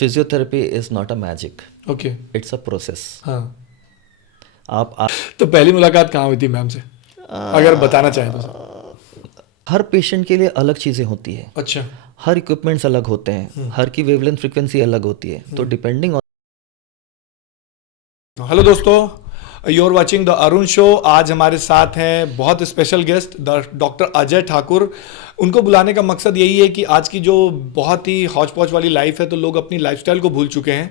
Physiotherapy is not a magic, okay. It's a process. हाँ। आप तो पहली मुलाकात कहाँ हुई थी मैम से, अगर बताना चाहें तो सर? हर पेशेंट के लिए अलग चीज़ें होती है, अच्छा। हर इक्विपमेंट्स अलग होते हैं, हर की वेवलेंथ फ्रीक्वेंसी अलग होती है, तो डिपेंडिंग ऑन। हेलो दोस्तों, you are watching the Arun show. आज हमारे साथ हैं बहुत special guest doctor Ajay Thakur. उनको बुलाने का मकसद यही है कि आज की जो बहुत ही हौच पौच वाली लाइफ है, तो लोग अपनी लाइफस्टाइल को भूल चुके हैं।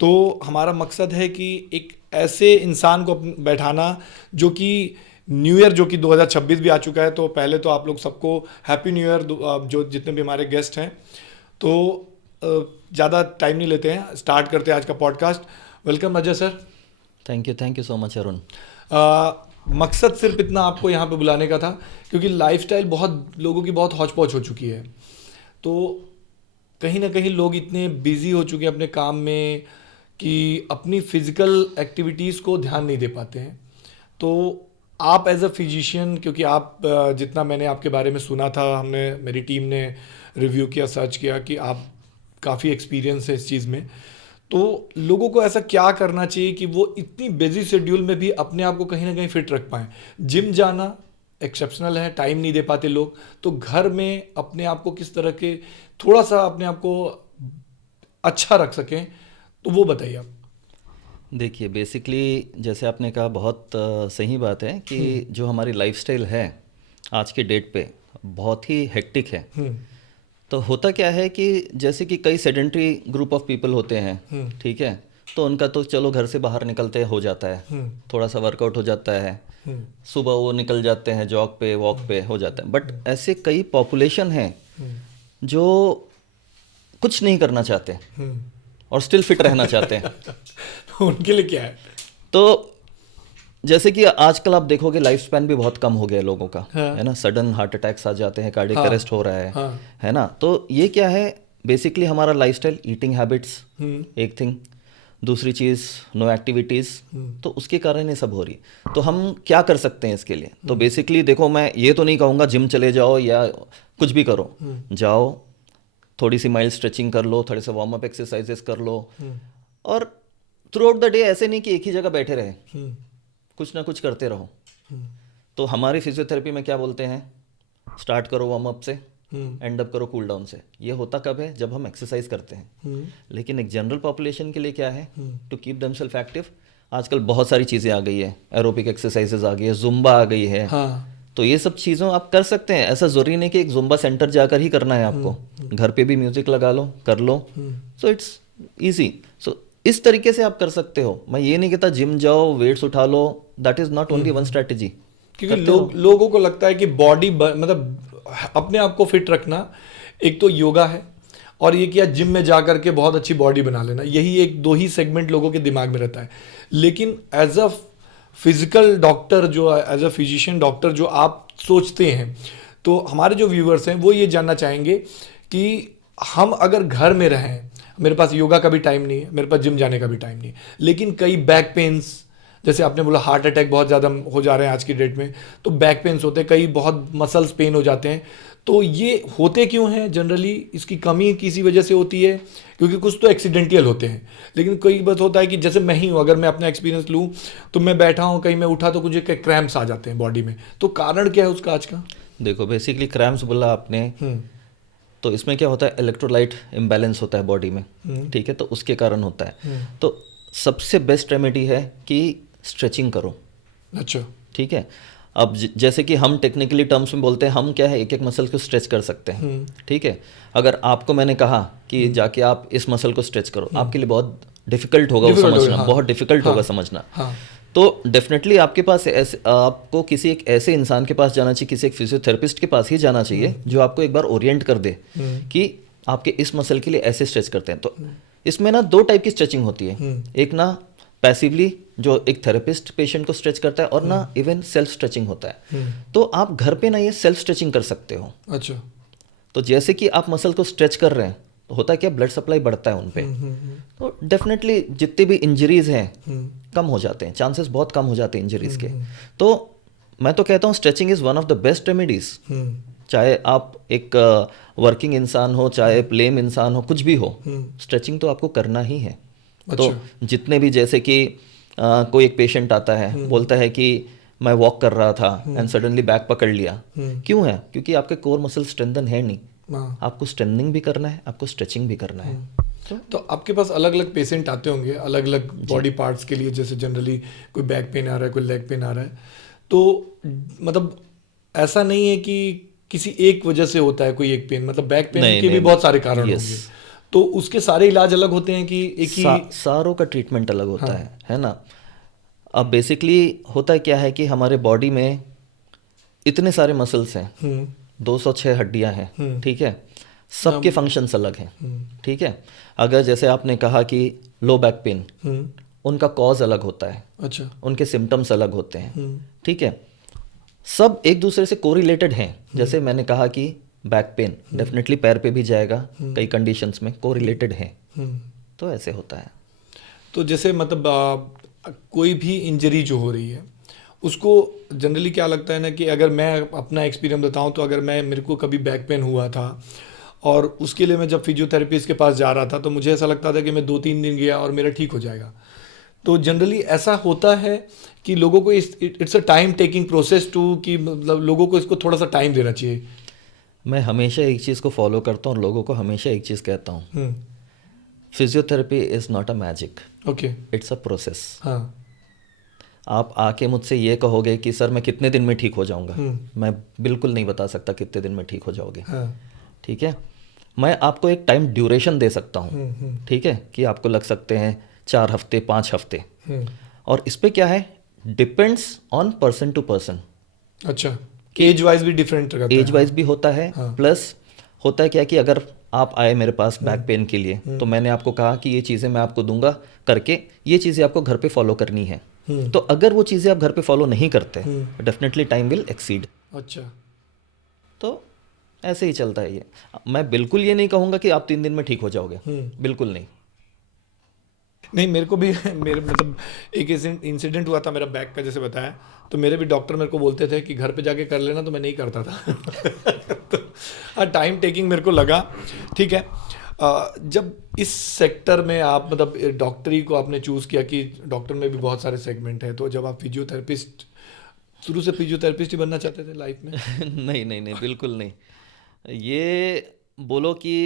तो हमारा मकसद है कि एक ऐसे इंसान को बैठाना जो कि न्यू ईयर, जो कि 2026 भी आ चुका है, तो पहले तो आप लोग सबको हैप्पी न्यू ईयर, जो जितने भी हमारे गेस्ट हैं। तो ज़्यादा टाइम नहीं लेते हैं, स्टार्ट करते हैं आज का podcast. Welcome Ajay sir. Thank you so much Arun. मकसद सिर्फ इतना आपको यहाँ पे बुलाने का था क्योंकि लाइफस्टाइल बहुत लोगों की बहुत हौच पौच हो चुकी है। तो कहीं ना कहीं लोग इतने बिजी हो चुके हैं अपने काम में कि अपनी फिजिकल एक्टिविटीज़ को ध्यान नहीं दे पाते हैं। तो आप एज अ फिजिशियन, क्योंकि आप जितना मैंने आपके बारे में सुना था, हमने मेरी टीम ने रिव्यू किया, सर्च किया कि आप काफ़ी एक्सपीरियंस है इस चीज़ में। तो लोगों को ऐसा क्या करना चाहिए कि वो इतनी बिजी शेड्यूल में भी अपने आप को कहीं ना कहीं फिट रख पाएं? जिम जाना एक्सेप्शनल है, टाइम नहीं दे पाते लोग, तो घर में अपने आप को किस तरह के थोड़ा सा अपने आप को अच्छा रख सकें, तो वो बताइए आप। देखिए, बेसिकली जैसे आपने कहा, बहुत सही बात है कि जो हमारी लाइफस्टाइल है आज के डेट पे बहुत ही हेक्टिक है। तो होता क्या है कि जैसे कि कई सेडेंट्री ग्रुप ऑफ पीपल होते हैं, ठीक है, तो उनका तो चलो घर से बाहर निकलते हो जाता है, थोड़ा सा वर्कआउट हो जाता है, सुबह वो निकल जाते हैं जॉग पे, वॉक पे हो जाता है। बट ऐसे कई पॉपुलेशन हैं जो कुछ नहीं करना चाहते और स्टिल फिट रहना चाहते हैं। तो उनके लिए क्या है? तो जैसे कि आजकल आप देखोगे लाइफ स्पैन भी बहुत कम हो गया है लोगों का, हाँ। है ना। सडन हार्ट अटैक्स आ जाते हैं, कार्डियक हाँ। अरेस्ट हो रहा हाँ। है ना। तो ये क्या है, बेसिकली हमारा लाइफस्टाइल, ईटिंग हैबिट्स एक थिंग, दूसरी चीज़ नो एक्टिविटीज़, तो उसके कारण ये सब हो रही। तो हम क्या कर सकते हैं इसके लिए? तो बेसिकली देखो, मैं ये तो नहीं कहूँगा जिम चले जाओ या कुछ भी करो, जाओ थोड़ी सी माइल्ड स्ट्रेचिंग कर लो, थोड़े से वार्म अप एक्सरसाइजेस कर लो, और थ्रू आउट द डे ऐसे नहीं कि एक ही जगह बैठे रहे, कुछ ना कुछ करते रहो। तो हमारी फिजियोथेरेपी में क्या बोलते हैं, स्टार्ट करो वार्म अप से, एंड अप करो कूल डाउन से। ये होता कब है? जब हम एक्सरसाइज करते हैं। लेकिन एक जनरल पॉपुलेशन के लिए क्या है, टू कीप देमसेल्फ एक्टिव, आजकल बहुत सारी चीज़ें आ गई है, एरोबिक एक्सरसाइजेज आ गई है, जुम्बा आ गई है। हाँ। तो ये सब चीज़ों आप कर सकते हैं। ऐसा ज़रूरी नहीं कि एक जुम्बा सेंटर जाकर ही करना है आपको, घर पे भी म्यूज़िक लगा लो, कर लो। So it's easy. सो इस तरीके से आप कर सकते हो। मैं ये नहीं कहता जिम जाओ, वेट्स उठा लो, that is not only one strategy. क्योंकि लोगों को लगता है कि बॉडी मतलब अपने आप को फिट रखना एक तो योगा है, और ये कि जिम में जा करके बहुत अच्छी बॉडी बना लेना, यही एक दो ही सेगमेंट लोगों के दिमाग में रहता है। लेकिन एज अ फिजिकल डॉक्टर, जो एज अ फिजिशियन डॉक्टर जो आप सोचते हैं, तो हमारे जो व्यूअर्स हैं वो ये जानना चाहेंगे कि हम अगर घर में रहें, मेरे पास योगा का भी टाइम नहीं है, मेरे पास जिम जाने का भी टाइम नहीं है, लेकिन कई बैक पेन्स, जैसे आपने बोला हार्ट अटैक बहुत ज़्यादा हो जा रहे हैं आज की डेट में, तो बैक पेन्स होते हैं, कई बहुत मसल्स पेन हो जाते हैं। तो ये होते क्यों हैं? जनरली इसकी कमी किसी वजह से होती है, क्योंकि कुछ तो एक्सीडेंटियल होते हैं, लेकिन कई बात होता है कि जैसे मैं ही हूँ, अगर मैं अपना एक्सपीरियंस लूँ, तो मैं बैठा हूँ कहीं, मैं उठा तो मुझे क्रैम्प्स आ जाते हैं बॉडी में। तो कारण क्या है उसका आज का? देखो, बेसिकली क्रैम्प्स बोला आपने, तो इसमें क्या होता है, इलेक्ट्रोलाइट इम्बैलेंस होता है बॉडी में, ठीक है, तो उसके कारण होता है। तो सबसे बेस्ट रेमेडी है कि स्ट्रेचिंग करो। अच्छा। ठीक है। अब जैसे कि हम टेक्निकली टर्म्स में बोलते हैं, हम क्या है, एक एक मसल को स्ट्रेच कर सकते हैं, ठीक है। अगर आपको मैंने कहा कि जाके आप इस मसल को स्ट्रेच करो, आपके लिए बहुत डिफिकल्ट होगा वो समझना, बहुत डिफिकल्ट होगा समझना। तो डेफिनेटली आपके पास ऐसे, आपको किसी एक ऐसे इंसान के पास जाना चाहिए, किसी एक फिजियोथेरेपिस्ट के पास ही जाना चाहिए, जो आपको एक बार ओरिएंट कर दे कि आपके इस मसल के लिए ऐसे स्ट्रेच करते हैं। तो इसमें ना दो टाइप की स्ट्रेचिंग होती है, एक ना पैसिवली जो एक थेरेपिस्ट पेशेंट को स्ट्रेच करता है, और ना इवन सेल्फ स्ट्रेचिंग होता है। तो आप घर पे ना ये सेल्फ स्ट्रेचिंग कर सकते हो। अच्छा। तो जैसे कि आप मसल को स्ट्रेच कर रहे हैं, तो होता है क्या, ब्लड सप्लाई बढ़ता है उन पे, तो डेफिनेटली जितनी भी इंजरीज हैं कम हो जाते हैं, चांसेस बहुत कम हो जाते हैं इंजरीज के। तो मैं तो कहता हूँ stretching is one of the best remedies चाहे आप एक वर्किंग इंसान हो, चाहे लेम इंसान हो, कुछ भी हो, स्ट्रेचिंग तो आपको करना ही है। तो जितने भी, जैसे कि कोई एक पेशेंट आता है, बोलता है कि मैं वॉक कर रहा था एंड सडनली बैक पकड़ लिया, क्यों है? क्योंकि आपके कोर मसल स्ट्रेंथन है नहीं। आपको स्ट्रेंथनिंग भी करना है, आपको स्ट्रेचिंग भी करना है। तो आपके पास अलग अलग पेशेंट आते होंगे अलग अलग बॉडी पार्ट्स के लिए, जैसे जनरली कोई बैक पेन आ रहा है, कोई लेग पेन आ रहा है, तो मतलब ऐसा नहीं है कि किसी एक वजह से होता है कोई एक पेन, मतलब बैक पेन के भी बहुत सारे कारण होंगे, तो उसके सारे इलाज अलग होते हैं कि एक ही सारों का ट्रीटमेंट अलग होता है ना। अब बेसिकली होता क्या है कि हमारे बॉडी में इतने सारे मसल्स हैं, 206 हड्डियां हैं, ठीक है, सबके फंक्शंस अलग हैं, ठीक है। अगर जैसे आपने कहा कि लो बैक पेन, उनका कॉज अलग होता है, अच्छा, उनके सिम्टम्स अलग होते हैं, ठीक है, सब एक दूसरे से कोरिलेटेड हैं। जैसे मैंने कहा कि बैक पेन डेफिनेटली पैर पे भी जाएगा, कई कंडीशंस में कोरिलेटेड है, तो ऐसे होता है। तो जैसे मतलब कोई भी इंजरी जो हो रही है उसको जनरली क्या लगता है ना कि अगर मैं अपना एक्सपीरियंस बताऊं, तो अगर मेरे को कभी बैक पेन हुआ था और उसके लिए मैं जब फिजियोथेरेपिस्ट के पास जा रहा था, तो मुझे ऐसा लगता था कि मैं 2-3 दिन गया और मेरा ठीक हो जाएगा। तो जनरली ऐसा होता है कि लोगों को it's a time taking process to, कि मतलब लोगों को इसको थोड़ा सा टाइम देना चाहिए। मैं हमेशा एक चीज़ को फॉलो करता हूँ और लोगों को हमेशा एक चीज़ कहता हूँ, physiotherapy is not a magic, okay, it's a process. हाँ, आप आके मुझसे ये कहोगे कि सर मैं कितने दिन में ठीक हो जाऊंगा, मैं बिल्कुल नहीं बता सकता कितने दिन में ठीक हो जाओगे, ठीक है। मैं आपको एक टाइम ड्यूरेशन दे सकता हूँ, ठीक है, कि आपको लग सकते हैं 4 हफ्ते, 5 हफ्ते, और इस पे क्या है, depends on person to person. अच्छा, एज वाइज भी डिफरेंट रहता है, एज वाइज भी होता है, प्लस होता है क्या कि अगर आप आए मेरे पास बैक पेन के लिए, तो मैंने आपको कहा कि ये चीज़ें मैं आपको दूंगा करके, ये चीज़ें आपको घर पे फॉलो करनी है। तो अगर वो चीज़ें आप घर पे फॉलो नहीं करते, डेफिनेटली टाइम विल एक्सीड। अच्छा, तो ऐसे ही चलता है ये। मैं बिल्कुल ये नहीं कहूँगा कि आप 3 दिन में ठीक हो जाओगे, बिल्कुल नहीं। नहीं, मेरे को भी मेरे मतलब एक इंसिडेंट हुआ था मेरा बैक का, जैसे बताया, तो मेरे भी डॉक्टर मेरे को बोलते थे कि घर पे जाके कर लेना, तो मैं नहीं करता था। तो टाइम टेकिंग मेरे को लगा, ठीक है। जब इस सेक्टर में आप मतलब डॉक्टरी को आपने चूज़ किया, कि डॉक्टर में भी बहुत सारे सेगमेंट हैं, तो जब आप फिजियोथेरेपिस्ट, शुरू से फिजियोथेरेपिस्ट ही बनना चाहते थे लाइफ में? नहीं नहीं नहीं, बिल्कुल नहीं। ये बोलो कि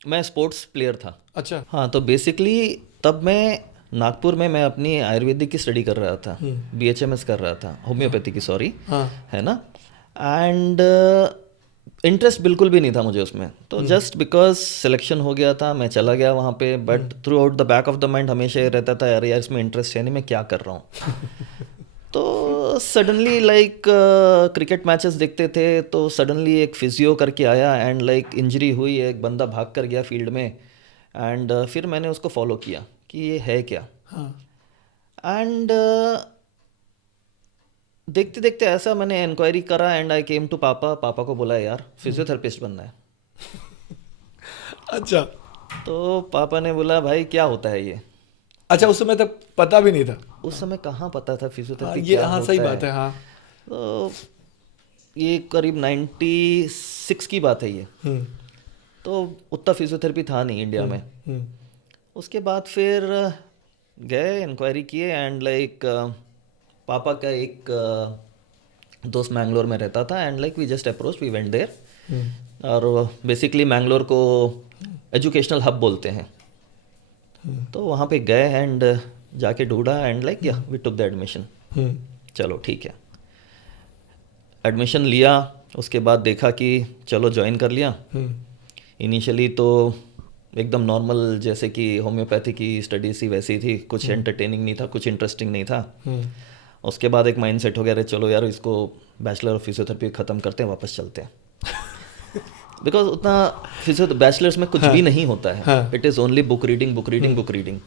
मैं स्पोर्ट्स प्लेयर था। अच्छा, हाँ, तो बेसिकली तब मैं नागपुर में मैं अपनी आयुर्वेदिक की स्टडी कर रहा था, BHMS कर रहा था, होम्योपैथी की, सॉरी, है ना। एंड इंटरेस्ट बिल्कुल भी नहीं था मुझे उसमें, तो जस्ट बिकॉज सिलेक्शन हो गया था मैं चला गया वहाँ पे, but through out the back of the mind हमेशा ये रहता था, यार इसमें इंटरेस्ट है नहीं, मैं क्या कर रहा हूँ। तो सडनली लाइक क्रिकेट मैचेस देखते थे, तो सडनली एक फिजियो करके आया एंड लाइक इंजरी हुई, एक बंदा भाग कर गया फील्ड में, एंड फिर मैंने उसको फॉलो किया कि ये है क्या। एंड देखते देखते ऐसा मैंने इंक्वायरी करा एंड आई केम टू पापा। पापा को बोला यार फिजियोथेरेपिस्ट बनना है। अच्छा, तो पापा ने बोला भाई क्या होता है ये। अच्छा, उस समय तक पता भी नहीं था? उस समय कहाँ पता था फिजियोथेरेपी ये क्या हाँ, होता सही है। बात है, हाँ। तो ये करीब 96 की बात है ये। तो उतना फिजियोथेरेपी था नहीं इंडिया में। उसके बाद फिर गए, इंक्वायरी किए एंड लाइक पापा का एक दोस्त मैंगलोर में रहता था and like we just approach, we went there. और बेसिकली मैंगलोर को एजुकेशनल हब बोलते हैं, तो वहाँ पे गए एंड जाके ढूंढा एंड लाइक या वी टुक द एडमिशन। चलो ठीक है, एडमिशन लिया, उसके बाद देखा कि चलो ज्वाइन कर लिया। इनिशियली तो एकदम नॉर्मल, जैसे कि होम्योपैथी की स्टडी सी वैसी थी, कुछ एंटरटेनिंग नहीं था, कुछ इंटरेस्टिंग नहीं था। उसके बाद एक माइंड सेट हो गया, अरे चलो यार इसको बैचलर ऑफ फिजियोथेरेपी ख़त्म करते हैं, वापस चलते हैं। बिकॉज उतना फिजियो बैचलर्स में कुछ भी नहीं होता है, it is only book reading book reading book reading.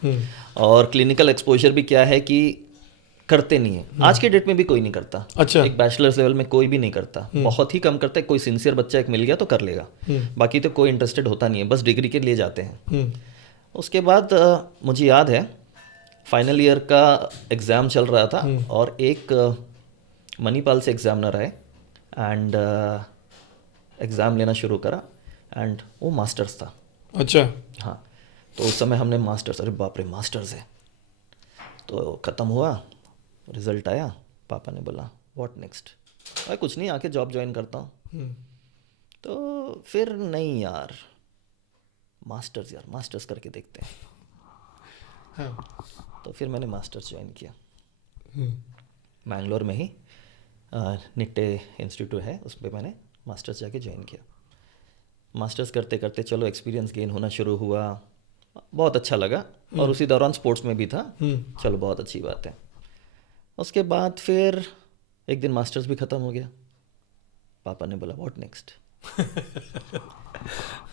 और क्लिनिकल एक्सपोजर भी क्या है कि करते नहीं है, आज के डेट में भी कोई नहीं करता। अच्छा, एक बैचलर्स लेवल में कोई भी नहीं करता, बहुत ही कम करता है। कोई सिंसियर बच्चा एक मिल गया तो कर लेगा, बाकी तो कोई इंटरेस्टेड होता नहीं है, बस डिग्री के लिए जाते हैं। उसके बाद मुझे याद है फाइनल ईयर का एग्ज़ाम चल रहा था और एक मणिपाल से एग्जामिनर आए एंड एग्ज़ाम लेना शुरू करा एंड वो मास्टर्स था। अच्छा। हाँ, तो उस समय हमने मास्टर्स, अरे बाप रे मास्टर्स है, तो ख़त्म हुआ, रिज़ल्ट आया, पापा ने बोला व्हाट नेक्स्ट, अरे कुछ नहीं, आके जॉब ज्वाइन करता हूँ। हम्म। तो फिर नहीं यार, मास्टर्स करके देखते हैं। हाँ। तो फिर मैंने मास्टर्स ज्वाइन किया हम्म। मैंगलोर में ही, निट्टे इंस्टीट्यूट है, उस पर मैंने मास्टर्स जाके ज्वाइन किया। मास्टर्स करते करते चलो एक्सपीरियंस गेन होना शुरू हुआ, बहुत अच्छा लगा, और उसी दौरान स्पोर्ट्स में भी था, चलो बहुत अच्छी बात है। उसके बाद फिर एक दिन मास्टर्स भी ख़त्म हो गया, पापा ने बोला व्हाट नेक्स्ट।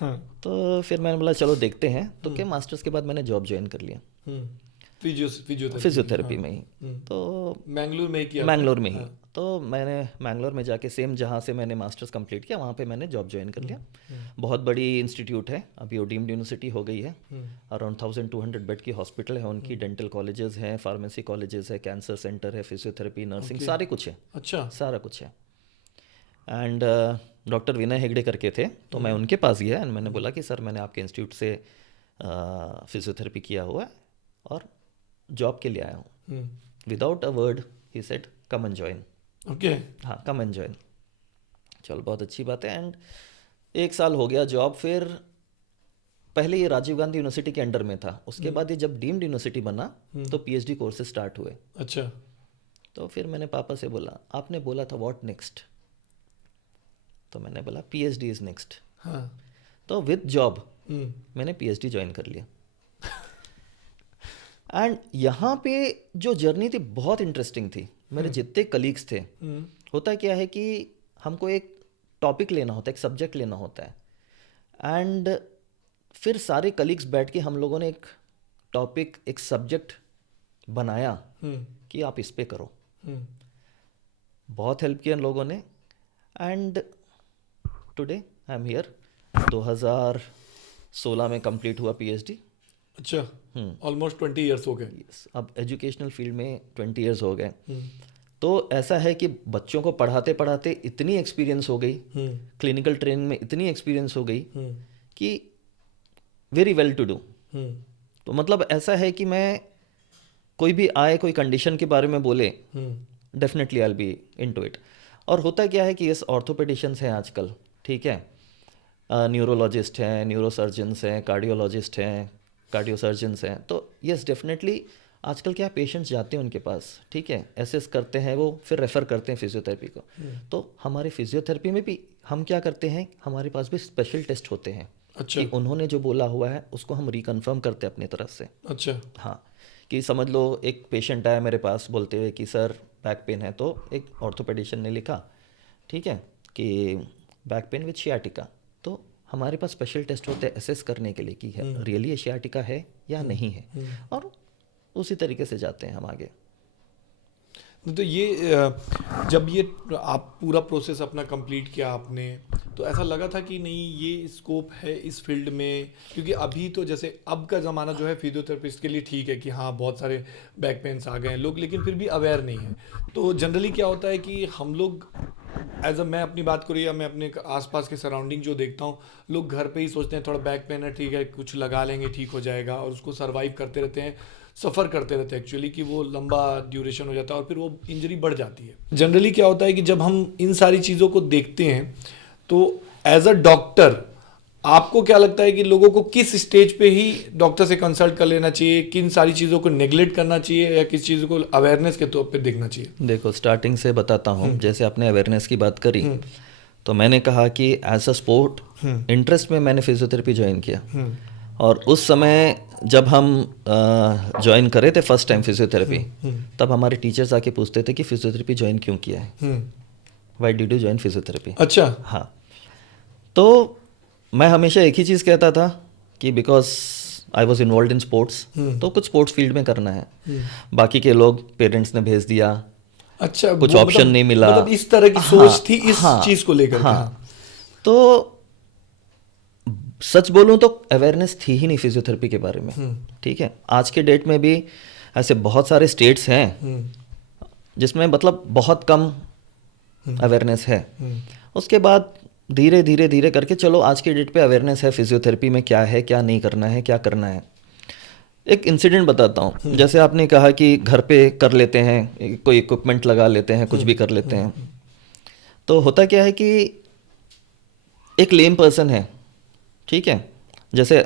हाँ। तो फिर मैंने बोला चलो देखते हैं, तो क्या मास्टर्स के बाद मैंने जॉब ज्वाइन कर लिया फिजियोथेरेपी में ही। तो मैंगलोर में ही किया? मैंगलोर में ही। तो मैंने मैंगलोर में जाके सेम जहाँ से मैंने मास्टर्स कंप्लीट किया वहाँ पे मैंने जॉब ज्वाइन कर लिया। बहुत बड़ी इंस्टीट्यूट है, अभी वो डीम्ड यूनिवर्सिटी हो गई है। अराउंड 1200 बेड की हॉस्पिटल है उनकी, डेंटल कॉलेजेस हैं, फार्मेसी कॉलेजेस है, कैंसर सेंटर है, फिजियोथेरेपी, नर्सिंग, सारे कुछ है। अच्छा। सारा कुछ है। एंड डॉक्टर विनय हेगड़े करके थे, तो मैं उनके पास गया एंड मैंने बोला कि सर मैंने आपके इंस्टीट्यूट से फिजियोथेरेपी किया हुआ है और जॉब के लिए आया हूँ। Without a word he said come and join. Okay. हाँ, कम एंड जॉइन। चलो बहुत अच्छी बात है। एंड 1 साल हो गया जॉब। फिर पहले ये राजीव गांधी यूनिवर्सिटी के अंडर में था, उसके बाद ये जब डीम्ड यूनिवर्सिटी बना तो पीएचडी कोर्सेज स्टार्ट हुए। अच्छा। तो फिर मैंने पापा से बोला, आपने बोला था व्हाट नेक्स्ट, तो मैंने बोला पीएचडी इज नेक्स्ट। हाँ। तो विद जॉब मैंने पीएचडी ज्वाइन कर लिया। एंड यहाँ पे जो जर्नी थी बहुत इंटरेस्टिंग थी। मेरे जितने कलीग्स थे, होता क्या है कि हमको एक टॉपिक लेना होता है, एक सब्जेक्ट लेना होता है, एंड फिर सारे कलीग्स बैठ के हम लोगों ने एक टॉपिक, एक सब्जेक्ट बनाया कि आप इस पे करो। बहुत हेल्प किया इन लोगों ने, and today I am here. 2016 में कंप्लीट हुआ पीएचडी। अच्छा। ऑलमोस्ट 20 इयर्स हो गए। yes, अब एजुकेशनल फील्ड में 20 इयर्स हो गए। तो ऐसा है कि बच्चों को पढ़ाते पढ़ाते इतनी एक्सपीरियंस हो गई, क्लिनिकल ट्रेनिंग में इतनी एक्सपीरियंस हो गई कि वेरी वेल टू डू। तो मतलब ऐसा है कि मैं, कोई भी आए, कोई कंडीशन के बारे में बोले, definitely I will be into it. और होता क्या है कि ये ऑर्थोपेडिशियंस हैं आजकल, ठीक है, न्यूरोलॉजिस्ट हैं, न्यूरोसर्जन्स हैं, कार्डियोलॉजिस्ट हैं, कार्डियोसर्जन्स हैं। तो यस डेफिनेटली आजकल क्या पेशेंट्स जाते हैं उनके पास, ठीक है, एसेस करते हैं वो, फिर रेफ़र करते हैं फिजियोथेरेपी को। तो हमारे फिजियोथेरेपी में भी हम क्या करते हैं, हमारे पास भी स्पेशल टेस्ट होते हैं। अच्छा। कि उन्होंने जो बोला हुआ है उसको हम रिकन्फर्म करते हैं अपनी तरफ से। अच्छा। हाँ, कि समझ लो एक पेशेंट आया मेरे पास बोलते हुए कि सर बैक पेन है, तो एक ऑर्थोपेडिशियन ने लिखा, ठीक है, कि बैक पेन विद शियाटिका। तो हमारे पास स्पेशल टेस्ट होते हैं एसेस करने के लिए कि है रियली शियाटिका है या नहीं है, और उसी तरीके से जाते हैं हम आगे। तो ये जब ये आप पूरा प्रोसेस अपना कंप्लीट किया आपने, तो ऐसा लगा था कि नहीं ये स्कोप है इस फील्ड में? क्योंकि अभी तो जैसे अब का ज़माना जो है फिजियोथेरेपिस्ट के लिए ठीक है कि हाँ बहुत सारे बैक पेन्स आ गए हैं लोग, लेकिन फिर भी अवेयर नहीं है। तो जनरली क्या होता है कि हम लोग मैं अपनी बात करूँ या मैं अपने आसपास के सराउंडिंग जो देखता हूँ, लोग घर पे ही सोचते हैं थोड़ा बैक पेन है, ठीक है कुछ लगा लेंगे ठीक हो जाएगा, और उसको सर्वाइव करते रहते हैं, सफ़र करते रहते हैं एक्चुअली, कि वो लंबा ड्यूरेशन हो जाता है और फिर वो इंजरी बढ़ जाती है। जनरली क्या होता है कि जब हम इन सारी चीज़ों को देखते हैं तो एज अ डॉक्टर आपको क्या लगता है कि लोगों को किस स्टेज पे ही डॉक्टर से कंसल्ट कर लेना चाहिए, किन सारी चीज़ों को नेग्लेक्ट करना चाहिए या किस चीज़ को अवेयरनेस के तौर पे देखना चाहिए? देखो स्टार्टिंग से बताता हूँ, जैसे आपने अवेयरनेस की बात करी, तो मैंने कहा कि एज अ स्पोर्ट इंटरेस्ट में मैंने फिजियोथेरेपी ज्वाइन किया। और उस समय जब हम ज्वाइन करे थे फर्स्ट टाइम फिजियोथेरेपी, तब हमारे टीचर्स आके पूछते थे कि फिजियोथेरेपी ज्वाइन क्यों किया है, why did you join physiotherapy. अच्छा। हाँ, तो मैं हमेशा एक ही चीज़ कहता था कि because I was involve in sports, तो कुछ स्पोर्ट्स फील्ड में करना है। बाकी के लोग, पेरेंट्स ने भेज दिया, अच्छा, कुछ ऑप्शन नहीं मिला, मतलब इस तरह की सोच थी इस चीज़ को लेकर। हाँ, तो सच बोलूं तो अवेयरनेस थी ही नहीं फिजियोथेरेपी के बारे में, ठीक है। आज के डेट में भी ऐसे बहुत सारे स्टेट्स हैं जिसमें मतलब बहुत कम अवेयरनेस है। उसके बाद धीरे धीरे धीरे करके चलो आज के डेट पे अवेयरनेस है फिजियोथेरेपी में क्या है, क्या नहीं करना है, क्या करना है। एक इंसिडेंट बताता हूँ। जैसे आपने कहा कि घर पे कर लेते हैं, कोई इक्विपमेंट लगा लेते हैं, कुछ भी कर लेते हैं। तो होता क्या है कि एक लेम पर्सन है, ठीक है, जैसे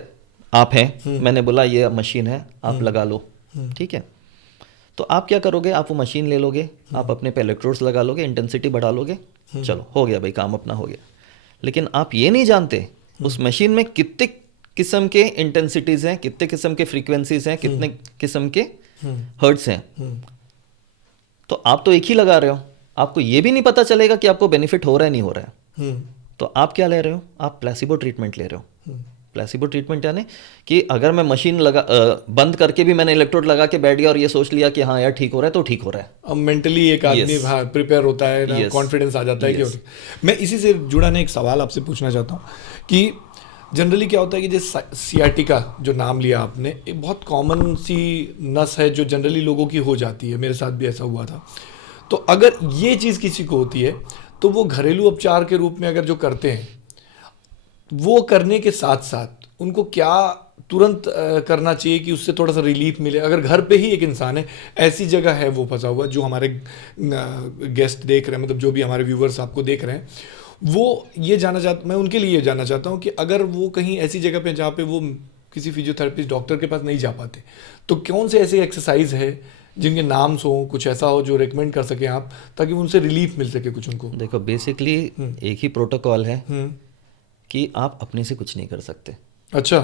आप हैं, मैंने बोला ये मशीन है, आप लगा लो, ठीक है। तो आप क्या करोगे, आप वो मशीन ले लोगे, आप अपने पे इलेक्ट्रोड्स लगा लोगे, इंटेंसिटी बढ़ा लोगे, चलो हो गया भाई, काम अपना हो गया। लेकिन आप ये नहीं जानते उस मशीन में कितने किस्म के इंटेंसिटीज हैं, कितने किस्म के फ्रीक्वेंसीज हैं, कितने किस्म के हर्ट्स हैं। तो आप तो एक ही लगा रहे हो, आपको ये भी नहीं पता चलेगा कि आपको बेनिफिट हो रहा है नहीं हो रहा है। तो आप क्या ले रहे हो, आप प्लेसिबो ट्रीटमेंट ले रहे हो। प्लेसिबो ट्रीटमेंट यानी कि अगर मैं मशीन बंद करके भी मैंने इलेक्ट्रोड लगा के बैठ गया और ये सोच लिया कि हाँ यार ठीक हो रहा है, तो ठीक हो रहा है। अब मेंटली एक आदमी प्रिपेयर होता है ना, कॉन्फिडेंस आ जाता है कि मैं इसी से जुड़ा ना एक सवाल आपसे पूछना चाहता हूँ कि जनरली क्या होता है कि जैसे सियाटिका जो नाम लिया आपने, एक बहुत कॉमन सी नस है जो जनरली लोगों की हो जाती है, मेरे साथ भी ऐसा हुआ था। तो अगर ये चीज़ किसी को होती है तो वो घरेलू उपचार के रूप में अगर जो करते हैं, वो करने के साथ साथ उनको क्या तुरंत करना चाहिए कि उससे थोड़ा सा रिलीफ मिले? अगर घर पे ही एक इंसान है, ऐसी जगह है वो फंसा हुआ, जो हमारे गेस्ट देख रहे हैं, मतलब जो भी हमारे व्यूवर्स आपको देख रहे हैं, वो ये मैं उनके लिए ये जानना चाहता हूँ कि अगर वो कहीं ऐसी जगह पे जहाँ पे वो किसी फिजियोथेरेपिस्ट डॉक्टर के पास नहीं जा पाते, तो कौन से ऐसे एक्सरसाइज है जिनके नाम्स हो, कुछ ऐसा हो जो रेकमेंड कर सकें आप, ताकि उनसे रिलीफ मिल सके कुछ उनको? देखो बेसिकली एक ही प्रोटोकॉल है कि आप अपने से कुछ नहीं कर सकते। अच्छा।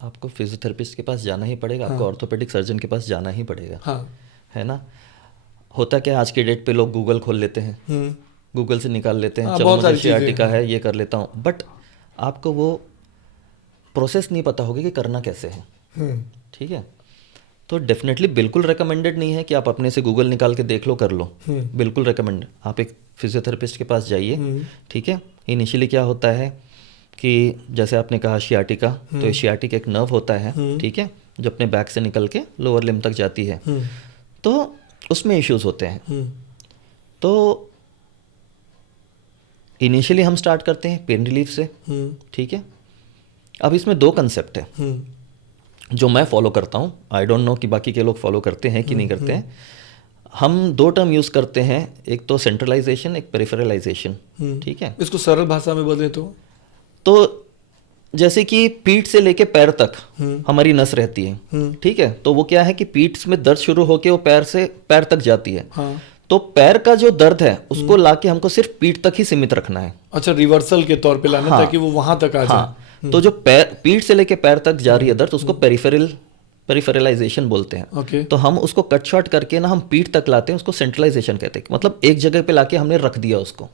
आपको फिजियोथेरेपिस्ट के पास जाना ही पड़ेगा, आपको ऑर्थोपेडिक सर्जन के पास जाना ही पड़ेगा। हाँ। है ना। होता क्या आज के डेट पे लोग गूगल खोल लेते हैं, गूगल से निकाल लेते हैं, चलो मुझे सियाटिका है, ये कर लेता हूँ, बट आपको वो प्रोसेस नहीं पता होगी कि करना कैसे है। ठीक है। तो डेफिनेटली बिल्कुल रिकमेंडेड नहीं है कि आप अपने से गूगल निकाल के देख लो, कर लो। बिल्कुल रिकमेंडेड आप एक फिजियोथेरेपिस्ट के पास जाइए। ठीक है। इनिशियली क्या होता है कि जैसे आपने कहा शियाटिका, तो शियाटिक एक नर्व होता है, ठीक है, जो अपने बैक से निकल के लोअर लिम्ब तक जाती है। तो उसमें इश्यूज होते हैं। तो इनिशियली हम स्टार्ट करते हैं पेन रिलीफ से। ठीक है। अब इसमें दो कंसेप्ट है जो मैं फॉलो करता हूँ, आई डोंट नो कि बाकी के लोग फॉलो करते हैं कि नहीं करते हैं। हम दो टर्म यूज करते हैं, एक तो सेंट्रलाइजेशन, एक पेरिफेरलाइजेशन। ठीक है। इसको सरल भाषा में बोले तो जैसे कि पीठ से लेके पैर तक हमारी नस रहती है। ठीक है। तो वो क्या है कि पीठ में दर्द शुरू होके वो पैर से पैर तक जाती है। हाँ। तो पैर का जो दर्द है उसको लाके हमको सिर्फ पीठ तक ही सीमित रखना है। अच्छा, रिवर्सल के तौर पे लाना, ताकि वो वहां तक आ जाए। तो जो पीठ से लेके पैर तक जा रही है दर्द, उसको पेरिफेरलाइजेशन बोलते हैं। Okay. तो हम उसको कट शॉर्ट करके ना हम पीठ तक लाते हैं, उसको सेंट्रलाइजेशन कहते हैं। मतलब एक जगह पे लाके हमने रख दिया उसको,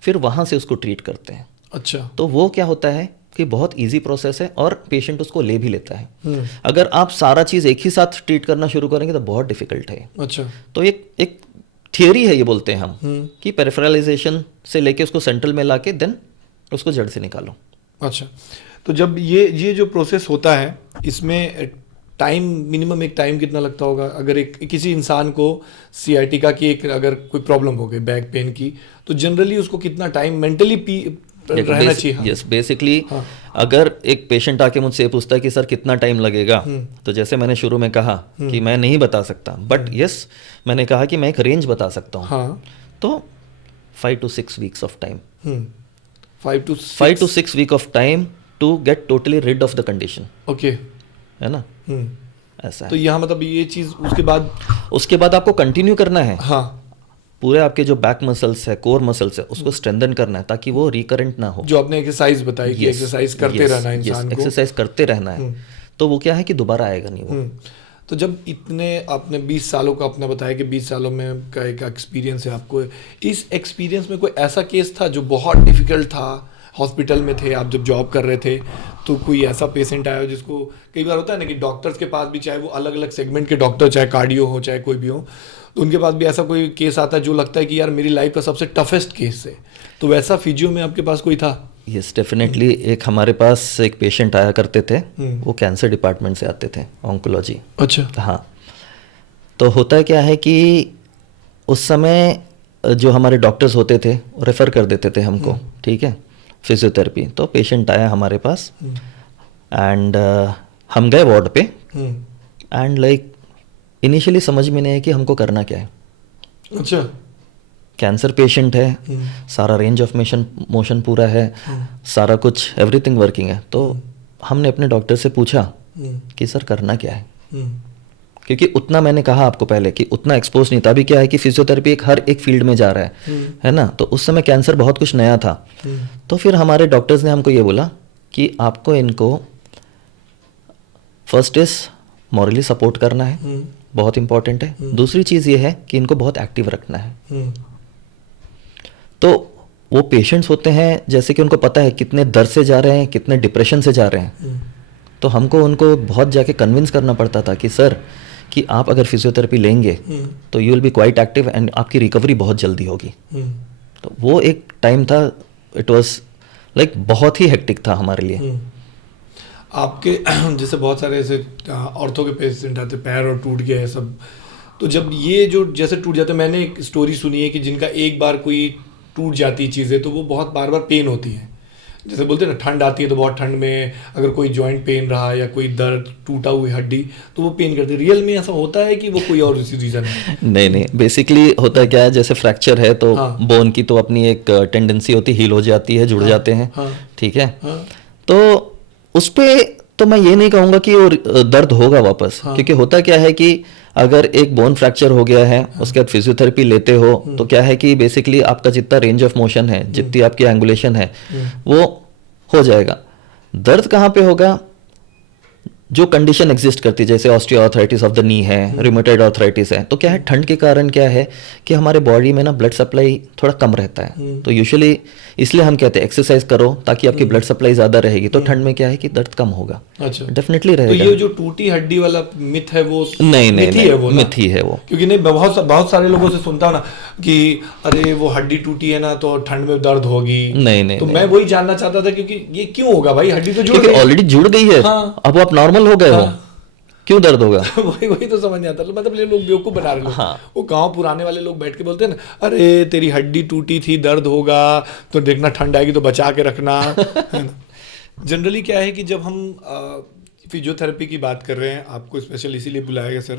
फिर वहां से उसको ट्रीट करते हैं। अच्छा। तो वो क्या होता है कि बहुत इजी प्रोसेस है और पेशेंट उसको ले भी लेता है। अगर आप सारा चीज़ एक ही साथ ट्रीट करना शुरू करेंगे तो बहुत डिफिकल्ट है। अच्छा। तो एक थियरी है, ये बोलते हैं हम कि पेरिफेरलाइजेशन से लेके उसको सेंट्रल में लाके देन उसको जड़ से निकालो। अच्छा। तो जब ये जो प्रोसेस होता है, इसमें टाइम, मिनिमम एक टाइम कितना लगता होगा? अगर एक किसी इंसान को सियाटिका की अगर कोई प्रॉब्लम हो गई बैक पेन की, तो जनरली उसको कितना टाइम मेंटली रहना चाहिए? यस, बेसिकली अगर एक पेशेंट आके मुझसे पूछता है कि सर कितना टाइम लगेगा, तो जैसे मैंने शुरू में कहा कि मैं नहीं बता सकता, बट यस मैंने कहा कि मैं एक रेंज बता सकता हूँ। हाँ। तो 5 to 6 weeks of time, 5 to 6 week of time to get totally rid of the condition. Okay. है ना। ऐसा तो है। यहाँ मतलब ये चीज उसके बाद आपको कंटिन्यू करना है। हाँ। पूरे आपके जो बैक मसल्स है, कोर मसल्स है, उसको स्ट्रेंथन करना है ताकि वो रिकरेंट ना हो। जो आपने एक्सरसाइज बताई कि एक्सरसाइज करते रहना इंसान को, एक्सरसाइज करते रहना है। तो वो क्या है कि दोबारा आएगा नहीं वो। तो जब इतने आपने 20 सालों का आपने बताया कि 20 सालों में का एक एक्सपीरियंस है आपको, इस एक्सपीरियंस में कोई ऐसा केस था जो बहुत डिफिकल्ट था? हॉस्पिटल में थे आप जब जॉब कर रहे थे, तो कोई ऐसा पेशेंट आया जिसको, कई बार होता है ना कि डॉक्टर्स के पास भी, चाहे वो अलग अलग सेगमेंट के डॉक्टर, चाहे कार्डियो हो चाहे कोई भी हो, तो उनके पास भी ऐसा कोई केस आता है जो लगता है कि यार मेरी लाइफ का सबसे टफेस्ट केस है, तो वैसा फिजियो में आपके पास कोई था? Yes, definitely. एक हमारे पास एक पेशेंट आया करते थे, वो कैंसर डिपार्टमेंट से आते थे, ऑन्कोलॉजी। अच्छा। हाँ। तो होता क्या है कि उस समय जो हमारे डॉक्टर्स होते थे रेफ़र कर देते थे हमको। ठीक है। फिजियोथेरेपी। तो पेशेंट आया हमारे पास एंड हम गए वार्ड पे एंड लाइक इनिशियली समझ में नहीं है कि हमको करना क्या है। अच्छा। कैंसर पेशेंट है, सारा रेंज ऑफ मोशन पूरा है, सारा कुछ एवरीथिंग वर्किंग है। तो हमने अपने डॉक्टर से पूछा कि सर करना क्या है, क्योंकि उतना मैंने कहा आपको पहले कि उतना एक्सपोज नहीं था। अभी क्या है कि फिजियोथेरेपी एक हर एक फील्ड में जा रहा है ना। तो उस समय कैंसर बहुत कुछ नया था। तो फिर हमारे डॉक्टर्स ने हमको ये बोला कि आपको इनको फर्स्ट इज मॉरली सपोर्ट करना है, बहुत इंपॉर्टेंट है। दूसरी चीज़ ये है कि इनको बहुत एक्टिव रखना है। तो वो पेशेंट्स होते हैं जैसे कि उनको पता है कितने दर्द से जा रहे हैं, कितने डिप्रेशन से जा रहे हैं। तो हमको उनको बहुत जाके कन्विंस करना पड़ता था कि सर कि आप अगर फिजियोथेरेपी लेंगे तो you will be quite active and आपकी रिकवरी बहुत जल्दी होगी। तो वो एक टाइम था, इट वाज लाइक बहुत ही हेक्टिक था हमारे लिए। आपके जैसे बहुत सारे ऐसे औरतों के पेशेंट आते, पैर और टूट गया है सब, तो जब ये जो जैसे टूट जाते, मैंने एक स्टोरी सुनी है कि जिनका एक बार कोई टूट जाती चीज़ें तो वो बहुत बार बार पेन होती है। जैसे बोलते हैं ना, ठंड आती है तो बहुत ठंड में अगर कोई जॉइंट पेन रहा या कोई दर्द, टूटा हुई हड्डी, तो वो पेन करती है। रियल में ऐसा होता है कि वो कोई और रीज़न है? नहीं नहीं, बेसिकली होता क्या है, जैसे फ्रैक्चर है तो हाँ। बोन की तो अपनी एक टेंडेंसी होती है, हील हो जाती है, जुड़ जाते हैं। हाँ। ठीक है। हाँ। तो उस पे तो मैं ये नहीं कहूँगा कि वो दर्द होगा वापस, क्योंकि होता क्या है कि अगर एक बोन फ्रैक्चर हो गया है, उसके बाद फिजियोथेरेपी लेते हो तो क्या है कि बेसिकली आपका जितना रेंज ऑफ मोशन है, जितनी आपकी एंगुलेशन है, वो हो जाएगा। दर्द कहाँ पे होगा? जो कंडीशन एग्जिस्ट करती है, जैसे ऑस्टियोआर्थराइटिस ऑफ द नी है, रिमेटॉइड आर्थराइटिस है, तो क्या है, ठंड के कारण क्या है कि हमारे बॉडी में ना ब्लड सप्लाई थोड़ा कम रहता है। तो यूजुअली इसलिए हम कहते हैं एक्सरसाइज करो ताकि आपकी ब्लड सप्लाई ज़्यादा रहेगी, तो ठंड में क्या है कि दर्द कम होगा। अच्छा। डेफिनेटली तो रहेगा। ये जो टूटी हड्डी वाला मिथ है वो नहीं मिथ ही है वो ना? मिथ ही है वो। क्योंकि नहीं, बहुत सारे लोगों से सुनता हूँ ना कि अरे वो हड्डी टूटी है ना तो ठंड में दर्द होगी। नहीं तो मैं वही जानना चाहता था, क्योंकि ये क्यों होगा भाई, हड्डी तो जुड़ क्योंकि गई। ऑलरेडी जुड़ गई है। हाँ। अब आप नॉर्मल हो गए हो, क्यों दर्द होगा? वही तो समझ नहीं आता। मतलब ये लोग बेवकूफ बना रहे लोग। हाँ। वो गांव पुराने वाले लोग बैठ के बोलते हैं ना, अरे तेरी हड्डी टूटी थी, दर्द होगा तो देखना, ठंड आएगी तो बचा के रखना, है ना। जनरली क्या है कि जब हम फिजियोथेरेपी की बात कर रहे हैं, आपको स्पेशल इसीलिए बुलाया गया सर,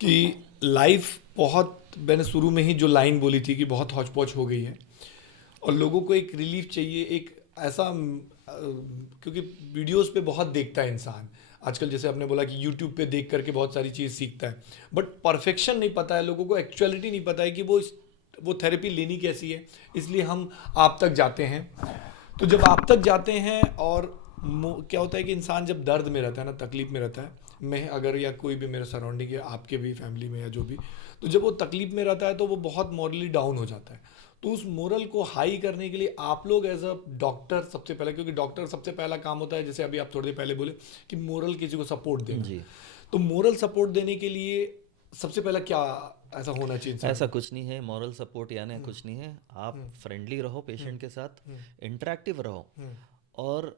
कि लाइफ बहुत, मैंने शुरू में ही जो लाइन बोली थी कि बहुत हौच पौच हो गई है और लोगों को एक रिलीफ चाहिए, एक ऐसा क्योंकि वीडियोस पे बहुत देखता है इंसान आजकल, जैसे आपने बोला कि यूट्यूब पे देख करके बहुत सारी चीज़ सीखता है, बट परफेक्शन नहीं पता है लोगों को, एक्चुअलिटी नहीं पता है कि वो थेरेपी लेनी कैसी है। इसलिए हम आप तक जाते हैं। तो जब आप तक जाते हैं और क्या होता है कि इंसान जब दर्द में रहता है ना, तकलीफ में रहता है, मैं अगर या कोई भी मेरे सराउंडिंग या आपके भी फैमिली में या जो भी, तो जब वो तकलीफ में रहता है तो वो बहुत मॉरली डाउन हो जाता है। तो उस मोरल को हाई करने के लिए आप लोग एज अ डॉक्टर सबसे पहले, क्योंकि डॉक्टर सबसे पहला काम होता है, जैसे अभी आप थोड़ी देर पहले बोले कि मोरल किसी को सपोर्ट देना जी, तो मोरल सपोर्ट देने के लिए सबसे पहला क्या ऐसा होना चाहिए? ऐसा कुछ नहीं है मॉरल सपोर्ट यानी कुछ नहीं है। आप फ्रेंडली रहो पेशेंट के साथ, इंटरेक्टिव रहो, और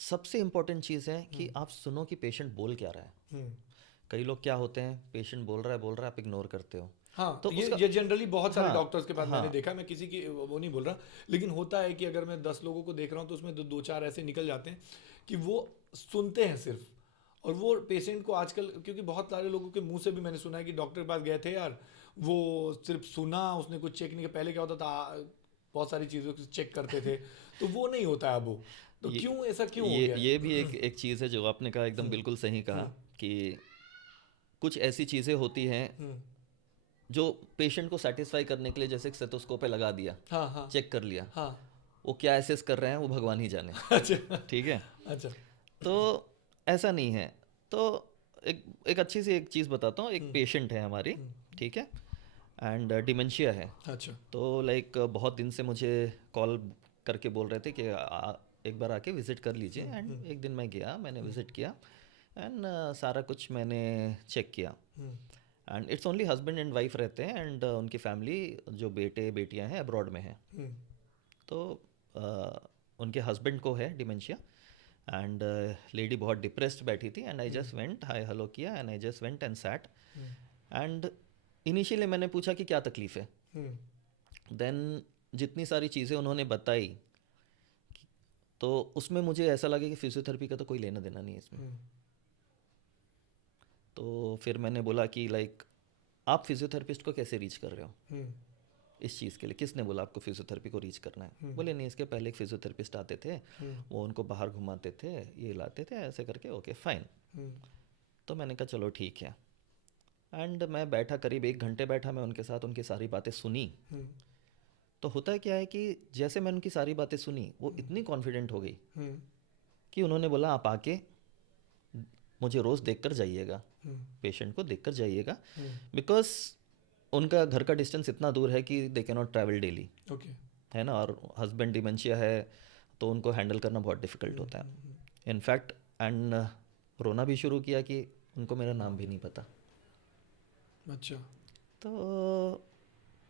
सबसे इम्पोर्टेंट चीज़ है कि आप सुनो कि पेशेंट बोल क्या रहा है। कई लोग क्या होते हैं, पेशेंट बोल रहा है आप इग्नोर करते हो। हाँ, तो ये जनरली बहुत सारे डॉक्टर्स के पास मैंने देखा, मैं किसी की वो नहीं बोल रहा, लेकिन होता है कि अगर मैं 10 लोगों को देख रहा हूँ तो उसमें दो चार ऐसे निकल जाते हैं कि वो सुनते हैं सिर्फ, और वो पेशेंट को आजकल, क्योंकि बहुत सारे लोगों के मुंह से भी मैंने सुना है कि डॉक्टर के पास गए थे यार, वो सिर्फ सुना, उसने कुछ चेक नहीं किया। पहले क्या होता था, बहुत सारी चीज़ों को चेक करते थे, तो वो नहीं होता है अब वो। तो क्यों ऐसा क्यों हो गया? ये भी एक चीज़ है जो आपने कहा, एकदम बिल्कुल सही कहा, कि कुछ ऐसी चीज़ें होती हैं जो पेशेंट को सेटिस्फाई करने के लिए, जैसे स्टेथोस्कोप पे लगा दिया, हाँ, चेक कर लिया, हाँ, वो क्या एसेस कर रहे हैं वो भगवान ही जाने। अच्छा, ठीक है। अच्छा, तो ऐसा नहीं है। तो एक अच्छी सी एक चीज़ बताता हूँ। एक पेशेंट है हमारी, ठीक है, एंड डिमेंशिया है। अच्छा, तो लाइक बहुत दिन से मुझे कॉल करके बोल रहे थे कि एक बार आके विज़िट कर लीजिए। एंड एक दिन मैं गया, मैंने विज़िट किया, एंड सारा कुछ मैंने चेक किया। And it's only husband and wife रहते हैं, एंड उनकी फैमिली जो बेटे बेटियां हैं अब्रॉड में हैं। तो उनके हस्बैंड को है डिमेंशिया, एंड लेडी बहुत डिप्रेस्ड बैठी थी, and I just went, hi hello किया, and I just went and sat. And initially मैंने पूछा कि क्या तकलीफ़ है। देन जितनी सारी चीज़ें उन्होंने बताई, तो उसमें मुझे ऐसा लगा कि फिजियोथेरेपी का तो कोई लेना देना नहीं है इसमें। तो फिर मैंने बोला कि लाइक आप फिजियोथेरेपिस्ट को कैसे रीच कर रहे हो इस चीज़ के लिए, किसने बोला आपको फिजियोथेरेपी को रीच करना है? बोले नहीं, इसके पहले एक फिजियोथेरेपिस्ट आते थे, वो उनको बाहर घुमाते थे, ये लाते थे, ऐसे करके। Okay fine. तो मैंने कहा चलो ठीक है। एंड मैं बैठा, करीब 1 घंटे बैठा मैं उनके साथ, उनकी सारी बातें सुनी। तो होता है क्या है कि जैसे मैं उनकी सारी बातें सुनी, वो इतनी कॉन्फिडेंट हो गई कि उन्होंने बोला आप आके मुझे रोज़ देख कर जाइएगा, पेशेंट को देख कर जाइएगा, बिकॉज उनका घर का डिस्टेंस इतना दूर है कि they can not travel daily, है ना, और हस्बैंड डिमेंशिया है तो उनको हैंडल करना बहुत डिफिकल्ट होता है। इनफैक्ट एंड रोना भी शुरू किया कि उनको मेरा नाम भी नहीं पता। अच्छा। तो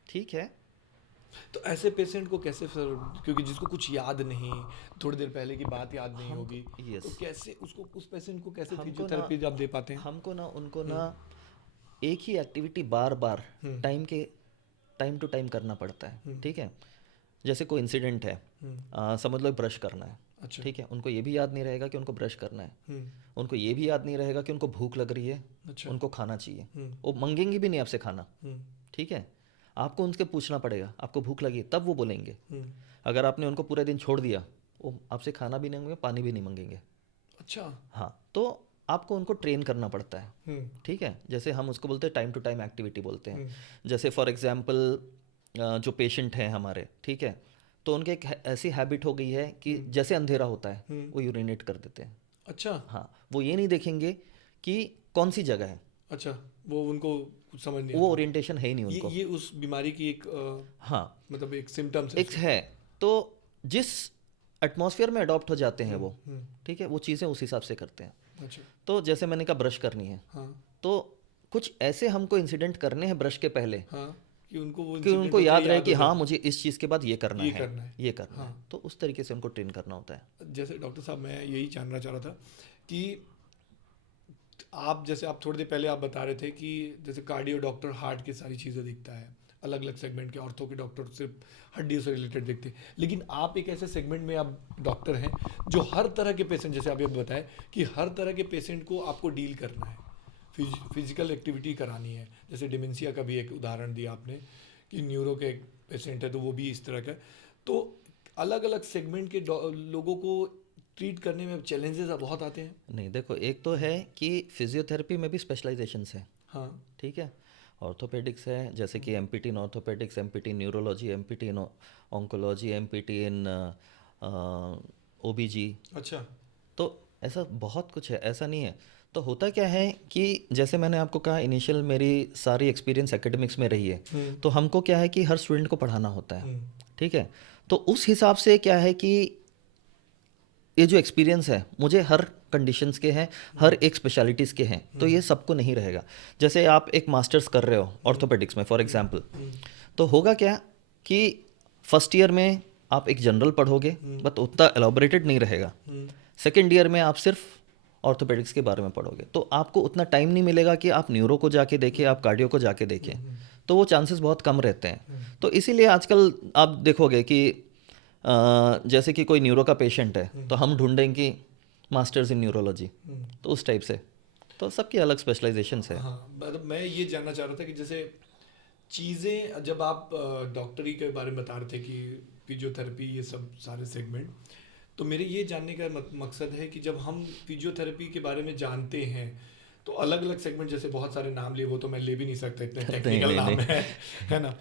ठीक है। तो ऐसे पेशेंट को कैसे सर, क्योंकि जिसको कुछ याद नहीं, थोड़ी देर पहले की बात याद नहीं होगी, तो कैसे उसको, उस पेशेंट को कैसे फिजियोथेरेपी आप दे पाते हैं? हमको ना उनको ना एक ही एक्टिविटी बार बार टाइम टू टाइम करना पड़ता है। ठीक है, जैसे कोई इंसिडेंट है, समझ लो ब्रश करना है। अच्छा। ठीक है, उनको ये भी याद नहीं रहेगा कि उनको ब्रश करना है, उनको ये भी याद नहीं रहेगा कि उनको भूख लग रही है। अच्छा। उनको खाना चाहिए, वो मांगेंगे भी नहीं आपसे खाना। ठीक है, आपको उनसे पूछना पड़ेगा आपको भूख लगी, तब वो बोलेंगे। अगर आपने उनको पूरे दिन छोड़ दिया, वो आपसे खाना भी नहीं मांगेंगे, पानी भी नहीं मांगेंगे। अच्छा। हाँ, तो आपको उनको ट्रेन करना पड़ता है। ठीक है, जैसे हम उसको बोलते हैं टाइम टू टाइम एक्टिविटी बोलते हैं। जैसे फॉर एग्जांपल जो पेशेंट हैं हमारे, ठीक है, तो उनके एक ऐसी हैबिट हो गई है कि जैसे अंधेरा होता है वो यूरिनेट कर देते हैं। अच्छा। हाँ, वो ये नहीं देखेंगे कि कौन सी जगह है। अच्छा, वो उनको कुछ समझ नहीं वो आता। ओरिएंटेशन है ही नहीं उनको। ये उस बीमारी की एक हाँ, मतलब एक सिम्टम्स एक है। तो जिस एटमॉस्फेयर में अडॉप्ट हो जाते हैं वो, ठीक है, वो चीज़ें उस हिसाब से करते हैं। अच्छा। तो जैसे मैंने कहा ब्रश करनी है, हाँ। तो कुछ ऐसे हमको इंसिडेंट करने हैं ब्रश के पहले, हाँ, कि उनको वो कि incident उनको होते याद ही रहे याद कि हो हाँ जाए। मुझे इस चीज़ के बाद ये करना ये है, करना है। ये करना है। हाँ। तो उस तरीके से उनको ट्रेन करना होता है। जैसे डॉक्टर साहब, मैं यही जानना चाह रहा था कि आप जैसे आप थोड़ी देर पहले आप बता रहे थे कि जैसे कार्डियो डॉक्टर हार्ट की सारी चीज़ें देखता है, अलग अलग सेगमेंट के, ऑर्थो के डॉक्टर सिर्फ हड्डियों से रिलेटेड देखते हैं, लेकिन आप एक ऐसे सेगमेंट में आप डॉक्टर हैं जो हर तरह के पेशेंट, जैसे आप ये बताएं कि हर तरह के पेशेंट को आपको डील करना है, फिजिकल एक्टिविटी करानी है। जैसे डिमेंशिया का भी एक उदाहरण दिया आपने कि न्यूरो के एक पेशेंट है तो वो भी इस तरह का। तो अलग अलग सेगमेंट के लोगों को ट्रीट करने में चैलेंजेस बहुत आते हैं। नहीं, देखो, एक तो है कि फिजियोथेरेपी में भी स्पेशलाइजेशंस हैं। हाँ। ठीक है, ऑर्थोपेडिक्स है, जैसे कि एमपीटी इन ऑर्थोपेडिक्स, एमपीटी इन न्यूरोलॉजी, एमपीटी इन ऑन्कोलॉजी, एमपीटी इन ओबीजी। अच्छा। तो ऐसा बहुत कुछ है, ऐसा नहीं है। तो होता क्या है कि जैसे मैंने आपको कहा, इनिशियल मेरी सारी एक्सपीरियंस एकेडमिक्स में रही है, तो हमको क्या है कि हर स्टूडेंट को पढ़ाना होता है। ठीक है, तो उस हिसाब से क्या है कि ये जो एक्सपीरियंस है मुझे हर कंडीशंस के हैं, हर एक स्पेशलिटीज़ के हैं, तो ये सबको नहीं रहेगा। जैसे आप एक मास्टर्स कर रहे हो ऑर्थोपेडिक्स में फॉर एग्जांपल, तो होगा क्या कि फर्स्ट ईयर में आप एक जनरल पढ़ोगे, बट उतना एलॉबरेटेड नहीं रहेगा। सेकेंड ईयर में आप सिर्फ ऑर्थोपेडिक्स के बारे में पढ़ोगे, तो आपको उतना टाइम नहीं मिलेगा कि आप न्यूरो को जाके देखें, आप कार्डियो को जाके देखें, तो वो चांसेस बहुत कम रहते हैं। तो इसीलिए आजकल आप देखोगे कि जैसे कि कोई न्यूरो का पेशेंट है तो हम ढूंढेंगे कि मास्टर्स इन न्यूरोलॉजी, तो उस टाइप से। तो सबकी अलग स्पेशलाइजेशंस है। हाँ, मतलब मैं ये जानना चाह रहा था कि जैसे चीज़ें, जब आप डॉक्टरी के बारे में बता रहे थे कि फिजियोथेरेपी ये सब सारे सेगमेंट, तो मेरे ये जानने का मकसद है कि जब हम फिजियोथेरेपी के बारे में जानते हैं तो अलग अलग सेगमेंट, जैसे बहुत सारे नाम लिए, वो तो मैं ले भी नहीं सकता, इतने टेक्निकल नाम है ना।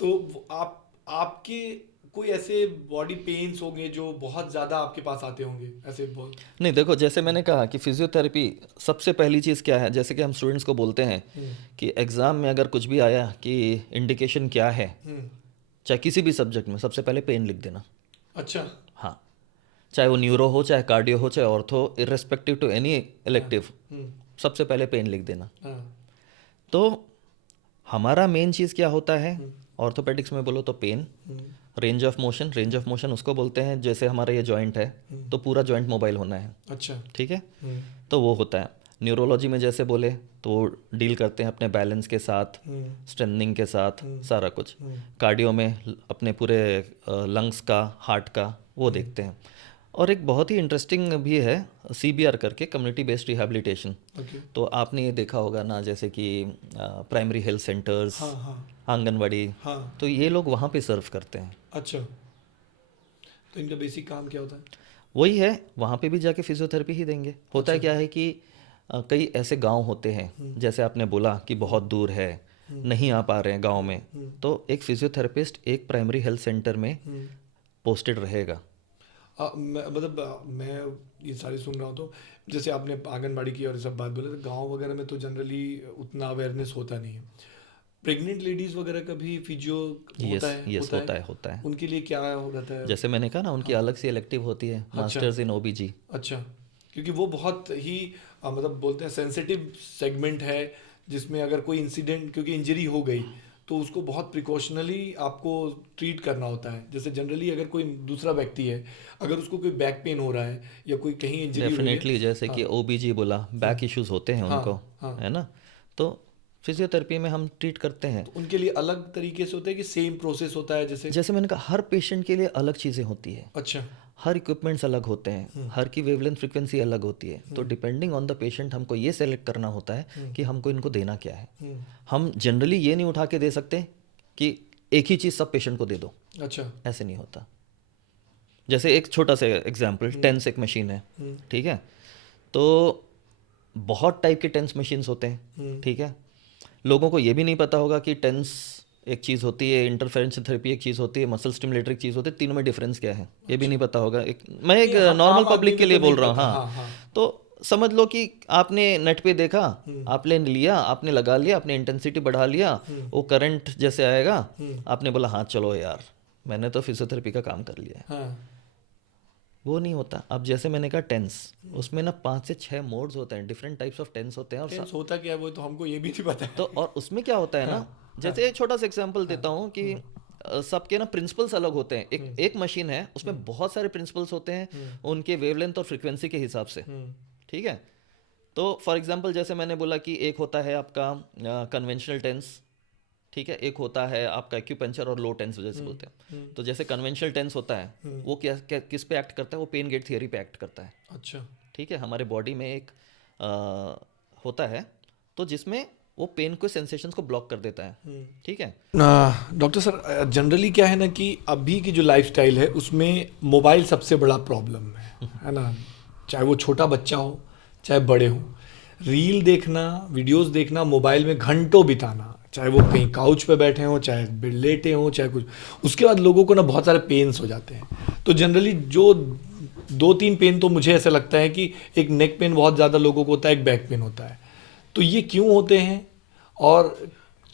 तो आपके कोई ऐसे बॉडी पेन्स होंगे जो बहुत ज़्यादा आपके पास आते होंगे ऐसे बहुत? नहीं, देखो, जैसे मैंने कहा कि फिजियोथेरेपी सबसे पहली चीज़ क्या है, जैसे कि हम स्टूडेंट्स को बोलते हैं कि एग्ज़ाम में अगर कुछ भी आया कि इंडिकेशन क्या है, चाहे किसी भी सब्जेक्ट में, सबसे पहले पेन लिख देना। अच्छा। हाँ, चाहे वो न्यूरो हो, चाहे कार्डियो हो, चाहे ortho, irrespective to any elective, सबसे पहले पेन लिख देना। तो हमारा मेन चीज़ क्या होता है ऑर्थोपेडिक्स में, बोलो तो पेन, रेंज ऑफ मोशन उसको बोलते हैं। जैसे हमारा ये जॉइंट है तो पूरा जॉइंट मोबाइल होना है। अच्छा। ठीक है, तो वो होता है। न्यूरोलॉजी में जैसे बोले तो डील करते हैं अपने बैलेंस के साथ, स्ट्रेंथनिंग के साथ, सारा कुछ। कार्डियो में अपने पूरे लंग्स का, हार्ट का, वो देखते हैं। और एक बहुत ही इंटरेस्टिंग भी है CBR करके, कम्युनिटी बेस्ड रिहैबिलिटेशन। ओके। तो आपने ये देखा होगा ना, जैसे कि प्राइमरी हेल्थ सेंटर्स, हाँ हाँ आंगनवाड़ी, हाँ। तो ये लोग वहाँ पे सर्व करते हैं। अच्छा, तो इनका बेसिक काम क्या होता है? वही है, वहाँ पे भी जाके फिजियोथेरेपी ही देंगे। होता है अच्छा। क्या है कि कई ऐसे गांव होते हैं, जैसे आपने बोला कि बहुत दूर है, नहीं आ पा रहे हैं गांव में, तो एक फिजियोथेरेपिस्ट एक प्राइमरी हेल्थ सेंटर में पोस्टेड रहेगा। मतलब मैं ये सारी सुन रहा हूँ, तो जैसे आपने आंगनबाड़ी की और ये सब बात बोले, तो गांव वगैरह में तो जनरली उतना अवेयरनेस होता नहीं है। प्रेग्नेंट लेडीज वगैरह का भी फिजियो होता यस है? यस, होता है होता है। उनके लिए क्या रहता है? जैसे मैंने कहा ना, उनकी अलग सी इलेक्टिव होती है, अच्छा। Masters in OBG। अच्छा, क्योंकि वो बहुत ही मतलब बोलते हैं सेंसिटिव सेगमेंट है, जिसमें अगर कोई इंसिडेंट, क्योंकि इंजरी हो गई तो उसको बहुत प्रिकॉशनली आपको ट्रीट करना होता है। जैसे जनरली अगर कोई दूसरा व्यक्ति है, अगर उसको कोई बैक पेन हो रहा है या कोई कहीं इंजरी हुई है। डेफिनेटली, जैसे कि हाँ OBG बोला, बैक इश्यूज होते हैं हाँ उनको, हाँ। है ना, तो फिजियोथेरेपी में हम ट्रीट करते हैं। तो उनके लिए अलग तरीके से होता है कि सेम प्रोसेस होता है जैसे? जैसे मैंने कहा, हर पेशेंट के लिए अलग चीज़ें होती है, अच्छा। हर इक्विपमेंट्स अलग होते हैं, हर की वेवलेंथ फ्रीक्वेंसी अलग होती है। तो डिपेंडिंग ऑन द पेशेंट हमको ये सेलेक्ट करना होता है कि हमको इनको देना क्या है। हम जनरली ये नहीं उठा के दे सकते कि एक ही चीज़ सब पेशेंट को दे दो, अच्छा। ऐसे नहीं होता। जैसे एक छोटा सा एग्जांपल, टेंस एक मशीन है, ठीक है, तो बहुत टाइप के टेंस मशीन्स होते हैं, ठीक है। लोगों को ये भी नहीं पता होगा कि टेंस एक चीज़ होती है, इंटरफेरेंस थेरेपी एक चीज़ होती है, मसल स्टिमुलेटर एक चीज़ होती है, तीनों में डिफरेंस क्या है ये भी नहीं पता होगा। मैं एक ये नॉर्मल आम आदमी पब्लिक के को लिए तो बोल नहीं रहा हूँ। पता। हाँ, हाँ हाँ। तो समझ लो कि आपने नेट पे देखा, आपने लिया, आपने लगा लिया, आपने इंटेंसिटी बढ़ा लिया, वो करंट जैसे आएगा, आपने बोला हाँ चलो यार मैंने तो फिजियोथेरेपी का काम कर लिया है। हाँ। वो नहीं होता। अब जैसे मैंने कहा टेंस, उसमें ना 5 से 6 मोड्स होते हैं, डिफरेंट टाइप्स ऑफ टेंस होते हैं। और टेंस होता क्या है वो तो हमको ये भी नहीं पता है। तो और उसमें क्या होता है ना, जैसे एक छोटा सा एग्जांपल देता हूँ कि सबके ना प्रिंसिपल्स अलग होते हैं। एक मशीन है, उसमें बहुत सारे प्रिंसिपल्स होते हैं उनके वेवलेंथ और फ्रीक्वेंसी के हिसाब से, ठीक है। तो फॉर एग्जांपल जैसे मैंने बोला कि एक होता है आपका कन्वेंशनल टेंस, ठीक है, एक होता है आपका एक्यूपंचर और लो टेंस जैसे बोलते हैं। तो जैसे कन्वेंशनल टेंस होता है वो किस पे एक्ट करता है, वो पेन गेट थियरी पे एक्ट करता है। अच्छा। ठीक है, हमारे बॉडी में एक होता है तो जिसमें वो पेन को सेंसेशंस को ब्लॉक कर देता है, ठीक है। डॉक्टर सर, जनरली क्या है ना कि अभी की जो लाइफस्टाइल है उसमें मोबाइल सबसे बड़ा प्रॉब्लम है ना? चाहे वो छोटा बच्चा हो चाहे बड़े हो, रील देखना, वीडियोस देखना, मोबाइल में घंटों बिताना, चाहे वो कहीं काउच पे बैठे हों, चाहे लेटे हों, चाहे कुछ, उसके बाद लोगों को ना बहुत सारे पेन्स हो जाते हैं। तो जनरली जो 2-3 पेन तो मुझे ऐसा लगता है कि एक नेक पेन बहुत ज़्यादा लोगों को होता है, एक बैक पेन होता है। तो ये क्यों होते हैं और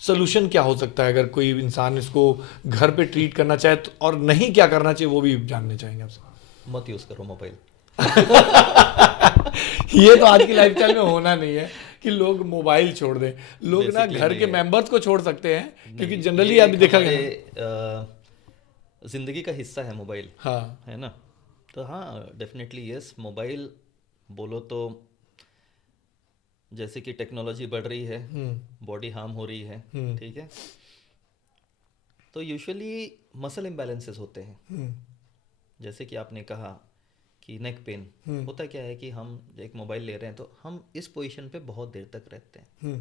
सोल्यूशन क्या हो सकता है अगर कोई इंसान इसको घर पे ट्रीट करना चाहे तो, और नहीं क्या करना चाहिए वो भी जानने चाहेंगे आपसे। मत यूज़ करो मोबाइल। ये तो आज की लाइफस्टाइल में होना नहीं है कि लोग मोबाइल छोड़ दें। लोग ना Basically घर नहीं के है। मेंबर्स को छोड़ सकते हैं, क्योंकि नहीं, जनरली ये अभी एक देखा गया है। हमारे जिंदगी का हिस्सा है मोबाइल, हाँ है ना। तो हाँ, डेफिनेटली यस, मोबाइल बोलो तो जैसे कि टेक्नोलॉजी बढ़ रही है, बॉडी हार्म हो रही है, ठीक है। तो यूजुअली मसल इम्बैलेंसेस होते हैं। जैसे कि आपने कहा कि नेक पेन होता क्या है कि हम एक मोबाइल ले रहे हैं तो हम इस पोजीशन पे बहुत देर तक रहते हैं।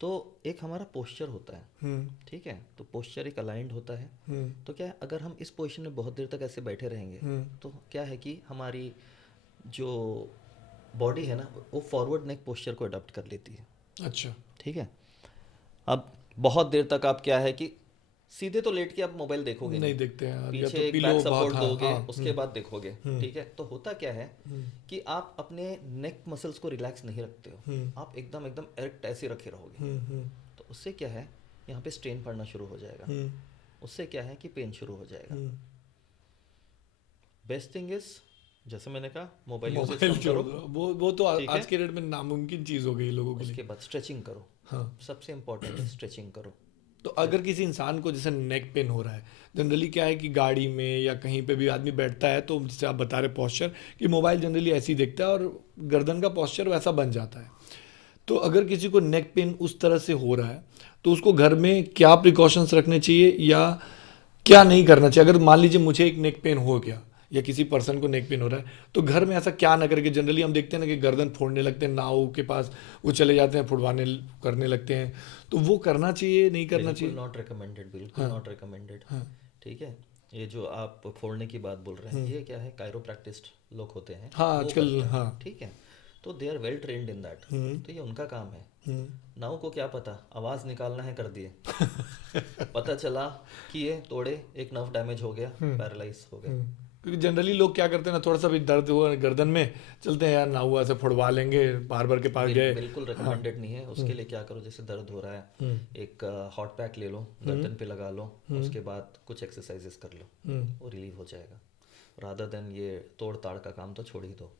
तो एक हमारा पोस्चर होता है, ठीक है, तो पोस्चर एक अलाइंड होता है। तो क्या है, अगर हम इस पोजीशन में बहुत देर तक ऐसे बैठे रहेंगे तो क्या है कि हमारी जो बॉडी है ना वो फॉरवर्ड नेक पोस्चर को अडॉप्ट कर लेती है। अच्छा। ठीक है, अब बहुत देर तक आप क्या है कि सीधे तो लेट के आप मोबाइल देखोगे नहीं देखते हैं, या पीछे तो एक पिलो बैक बहुत। सपोर्ट हाँ दोगे, हाँ। उसके बाद देखोगे, ठीक है। तो होता क्या है कि आप अपने नेक मसल्स को रिलैक्स नहीं रखते हो, आप एकदम एकदम एरेक्ट ऐसे रखे रहोगे। तो उससे क्या है, यहाँ पे स्ट्रेन पड़ना शुरू हो जाएगा, उससे क्या है कि पेन शुरू हो जाएगा। बेस्ट थिंग इज, जैसे मैंने कहा, मोबाइल यूसेज मोबाइल कम छोड़ करो, दो, वो तो ठीक है? आज के डेट में नामुमकिन चीज हो गई लोगों के लिए। उसके बाद स्ट्रेचिंग करो। हाँ। सबसे इम्पोर्टेंट है स्ट्रेचिंग करो। तो अगर किसी इंसान को जैसे नेक पेन हो रहा है, जनरली क्या है कि गाड़ी में या कहीं पे भी आदमी बैठता है तो जैसे आप बता रहे पोस्चर कि मोबाइल जनरली ऐसे ही देखता है और गर्दन का पोस्चर वैसा बन जाता है। तो अगर किसी को नेक पेन उस तरह से हो रहा है तो उसको घर में क्या प्रिकॉशंस रखने चाहिए या क्या नहीं करना चाहिए? अगर मान लीजिए मुझे एक नेक पेन हो गया या किसी पर्सन को नेक पेन हो रहा है, तो घर में ऐसा क्या ना करके, जनरली हम देखते हैं ना कि गर्दन फोड़ने लगते हैं, नाव के पास वो चले जाते हैं, फुड़वाने करने लगते हैं, तो वो करना चाहिए नहीं करना चाहिए? नॉट रिकमेंडेड, बिल्कुल नॉट रिकमेंडेड। ठीक है, ये जो आप फोड़ने की बात बोल रहे हैं, ये क्या है, कायरोप्रैक्टिस्ट लोग होते हैं, हाँ वो आजकल, करते हैं, हाँ। ठीक है, तो they are well trained in that, तो ये उनका काम है। नाव को क्या पता, आवाज निकालना है, कर दिए, पता चला कि ये तोड़े, एक नर्व डैमेज हो गया, पैरालाइज हो गया। क्योंकि जनरली लोग क्या करते हैं ना, थोड़ा सा भी दर्द हुआ गर्दन में, चलते हैं यार ना हुआ, से फुड़वा लेंगे, बार के पास गए। बिल्कुल रिकमेंडेड नहीं है। उसके लिए क्या करो, जैसे दर्द हो रहा है, एक हॉट पैक ले लो, गर्दन पे लगा लो, उसके बाद कुछ एक्सरसाइजेस कर लो, वो रिलीव हो जाएगा। रादर देन ये तोड़ ताड़ का काम तो छोड़ ही दो।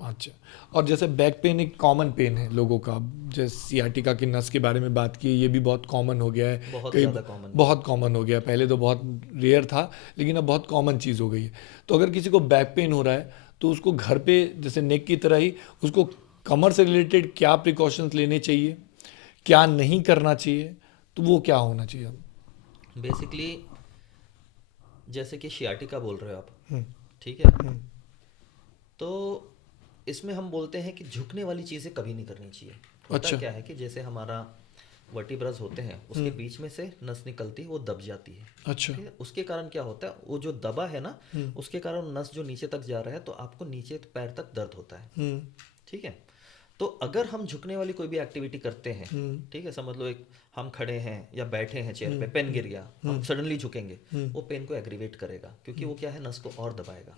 अच्छा, और जैसे बैक पेन एक कॉमन पेन है लोगों का, जैसे सियाटिका की नस के बारे में बात की, ये भी बहुत कॉमन हो गया है, बहुत ज़्यादा कॉमन, बहुत कॉमन हो गया। पहले तो बहुत रेयर था, लेकिन अब बहुत कॉमन चीज़ हो गई है। तो अगर किसी को बैक पेन हो रहा है, तो उसको घर पे जैसे नेक की तरह ही उसको कमर से रिलेटेड क्या प्रिकॉशंस लेने चाहिए, क्या नहीं करना चाहिए, तो वो क्या होना चाहिए? बेसिकली जैसे कि शियाटिका बोल रहे हो आप, ठीक है, तो इसमें हम बोलते हैं कि झुकने वाली चीज़ें कभी नहीं करनी चाहिए। होता क्या है कि जैसे हमारा वर्टिब्रस होते हैं, उसके बीच में से नस निकलती है, वो दब जाती है। अच्छा, ठीक है, उसके कारण क्या होता है, वो जो दबा है ना, उसके कारण नस जो नीचे तक जा रहा है, तो आपको नीचे पैर तक दर्द होता है। ठीक है, तो अगर हम झुकने वाली कोई भी एक्टिविटी करते हैं, ठीक है, समझ लो एक हम खड़े हैं या बैठे हैं चेयर पे, पेन गिर गया, हम सडनली झुकेंगे, वो पेन को एग्रीवेट करेगा, क्योंकि वो क्या है, नस को और दबाएगा,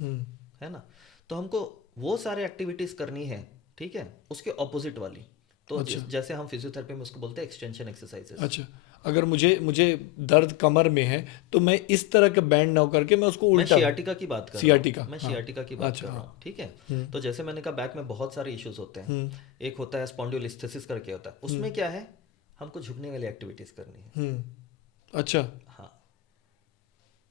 है ना। तो हमको वो सारे एक्टिविटीज करनी है, ठीक है, उसके ऑपोजिट वाली। तो जैसे हम फिजियोथेरेपी में उसको बोलते हैं एक्सटेंशन एक्सरसाइजेस। अच्छा, अगर मुझे दर्द कमर में है, तो मैं इस तरह का बैंड ना करके मैं उसको उल्टा, मैं शियाटिका की बात कर सियाटिका, रहा हूँ, मैं शियाटिका की बात कर रहा हूँ, ठीक है। तो जैसे मैंने कहा, बैक में बहुत सारे इश्यूज होते हैं। एक होता है स्पॉन्डिलोलिस्थेसिस करके होता है, उसमें क्या है, हमको झुकने वाली एक्टिविटीज करनी है। अच्छा, हाँ,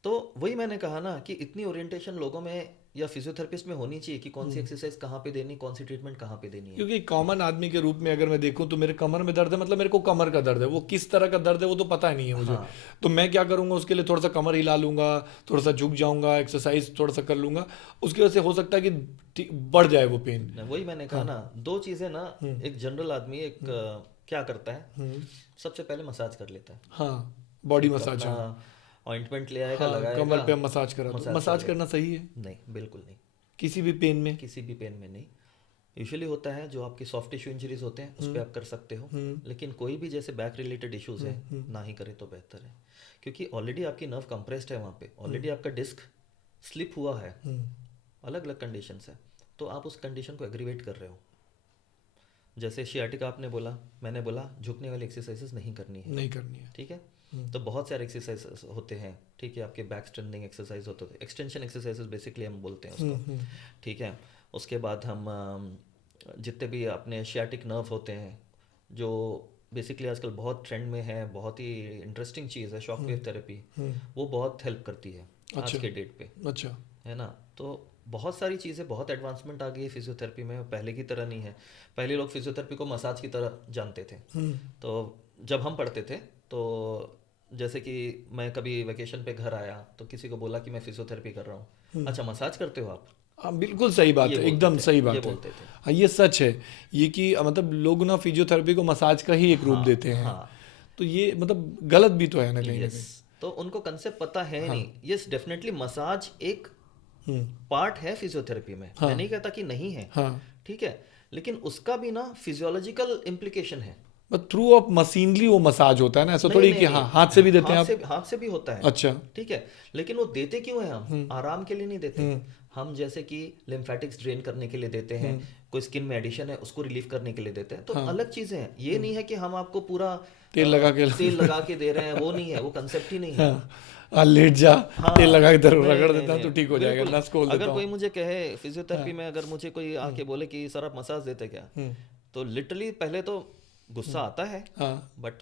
तो वही मैंने कहा ना कि इतनी ओरिएंटेशन लोगों में या फिजियोथेरेपिस्ट में होनी चाहिए कि कौन सी एक्सरसाइज कहाँ पे देनी, कौन सी ट्रीटमेंट कहाँ पे देनी है। क्योंकि कॉमन आदमी के रूप में अगर मैं देखूं, तो मेरे कमर में दर्द है, मतलब मेरे को कमर का दर्द है, वो किस तरह का दर्द है वो तो पता ही नहीं है मुझे। हाँ। तो मैं क्या करूंगा, उसके लिए थोड़ा सा कमर हिला लूंगा, थोड़ा सा झुक जाऊंगा, एक्सरसाइज थोड़ा सा कर लूंगा, उसकी वजह से हो सकता है कि बढ़ जाए वो पेन। वही मैंने कहा ना, दो चीजें ना, एक जनरल आदमी एक क्या करता है, सबसे पहले मसाज कर लेता है। हाँ, बॉडी मसाज, ऑइंटमेंट ले आएगा, हाँ, लगाएगा, कमर पे हम मसाज करा, मसाज करना सही है? नहीं, बिल्कुल नहीं, किसी भी पेन में? किसी भी पेन में नहीं। यूजुअली होता है जो आपकी सॉफ्ट टिश्यू इंजरीज होते हैं, उस पर आप कर सकते हो, लेकिन कोई भी जैसे बैक रिलेटेड इश्यूज है, ना ही करें तो बेहतर है, क्योंकि ऑलरेडी आपकी नर्व कंप्रेस्ड है वहाँ पे, ऑलरेडी आपका डिस्क स्लिप हुआ है, अलग अलग कंडीशन है, तो आप उस कंडीशन को एग्रीवेट कर रहे हो। जैसे शियाटिका आपने बोला, मैंने बोला झुकने वाली एक्सरसाइजेस नहीं करनी है, ठीक है। तो बहुत सारे एक्सरसाइज होते हैं, ठीक है, आपके बैक स्ट्रेंथनिंग एक्सरसाइज होते हैं, एक्सटेंशन एक्सरसाइजेस बेसिकली हम बोलते हैं उसको, ठीक है। उसके बाद हम जितने भी अपने शियाटिक नर्व होते हैं, जो बेसिकली आजकल बहुत ट्रेंड में है, बहुत ही इंटरेस्टिंग चीज़ है, शॉक वेव थेरेपी, वो बहुत हेल्प करती है आज के डेट पे, अच्छा, है ना। तो बहुत सारी चीज़ें, बहुत एडवांसमेंट आ गई है फिजियोथेरेपी में, पहले की तरह नहीं है। पहले लोग फिजियोथेरेपी को मसाज की तरह जानते थे। तो जब हम पढ़ते थे, तो जैसे कि मैं कभी वेकेशन पे घर आया, तो किसी को बोला कि मैं फिजियोथेरेपी कर रहा हूँ, अच्छा मसाज करते हो आप? हाँ, बिल्कुल सही बात है, एकदम सही बात है, बोलते थे। हाँ, ये सच है, ये कि मतलब लोग ना फिजियोथेरेपी को मसाज का ही एक रूप देते हैं। तो ये मतलब गलत भी तो है ना कहीं ना कहीं। तो उनको कंसेप्ट पता है नहीं। यस, डेफिनेटली मसाज एक पार्ट है फिजियोथेरेपी में, मैं नहीं कहता कि नहीं है, ठीक है, लेकिन उसका भी ना फिजियोलॉजिकल इम्प्लीकेशन है। थ्रू ऑफ मशीनरी वो मसाज होता है ना, ऐसा थोड़ी कि हाँ हाथ से भी देते हैं आप? हाथ से भी होता है, अच्छा, ठीक है, लेकिन वो देते क्यों है, हम आराम के लिए नहीं देते। हम जैसे कि लिम्फेटिक्स ड्रेन करने के लिए देते हैं, कोई स्किन में एडिशन है उसको रिलीव करने के लिए देते हैं, तो अलग चीजें हैं। ये नहीं है कि हम आपको पूरा तेल लगा के दे रहे हैं, वो नहीं है, वो कंसेप्ट ही नहीं है। लेट जा, तेल लगा के रगड़ देता है तो ठीक हो जाएगा, नस खोल देता हूं। अगर कोई मुझे कहे फिजियोथेरेपी में, अगर मुझे कोई आके बोले कि सर आप मसाज देते क्या, तो लिटरली पहले तो गुस्सा आता है, बट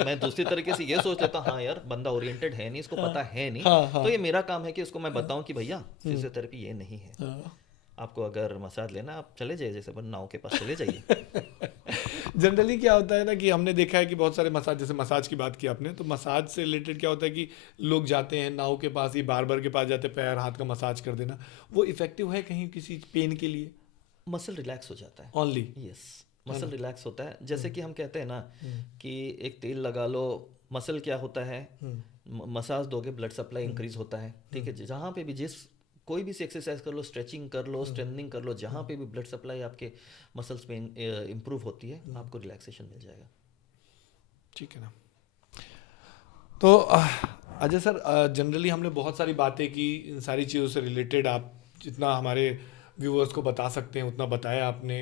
मैं दूसरी तरीके से ये सोच लेता हूँ, हाँ यार बंदा ओरिएंटेड है नहीं, इसको पता है नहीं, तो ये मेरा काम है कि उसको मैं बताऊं कि भैया फिजियोथेरेपी ये नहीं है। आपको अगर मसाज लेना, आप चले जाइए, जैसे नाव के पास चले जाइए। जनरली क्या होता है ना कि हमने देखा है कि बहुत सारे मसाज, जैसे मसाज की बात की आपने, तो मसाज से रिलेटेड क्या होता है कि लोग जाते हैं नाव के पास, ही बार्बर के पास जाते हैं, पैर हाथ का मसाज कर देना, वो इफेक्टिव है कहीं किसी पेन के लिए? मसल रिलैक्स हो जाता है। ओनली? यस, मसल रिलैक्स होता है। जैसे कि हम कहते हैं ना कि एक तेल लगा लो, मसल क्या होता है, मसाज दोगे ब्लड सप्लाई इंक्रीज होता है। ठीक है, जहाँ पे भी जिस कोई भी एक्सरसाइज कर लो, स्ट्रेचिंग कर लो, स्ट्रेंथनिंग कर लो, जहाँ पे भी ब्लड सप्लाई आपके मसल्स में इम्प्रूव होती है, आपको रिलैक्सेशन मिल जाएगा। ठीक है ना। तो अजय सर, जनरली हमने बहुत सारी बातें की, इन सारी चीज़ों से रिलेटेड आप जितना हमारे व्यूअर्स को बता सकते हैं उतना बताया आपने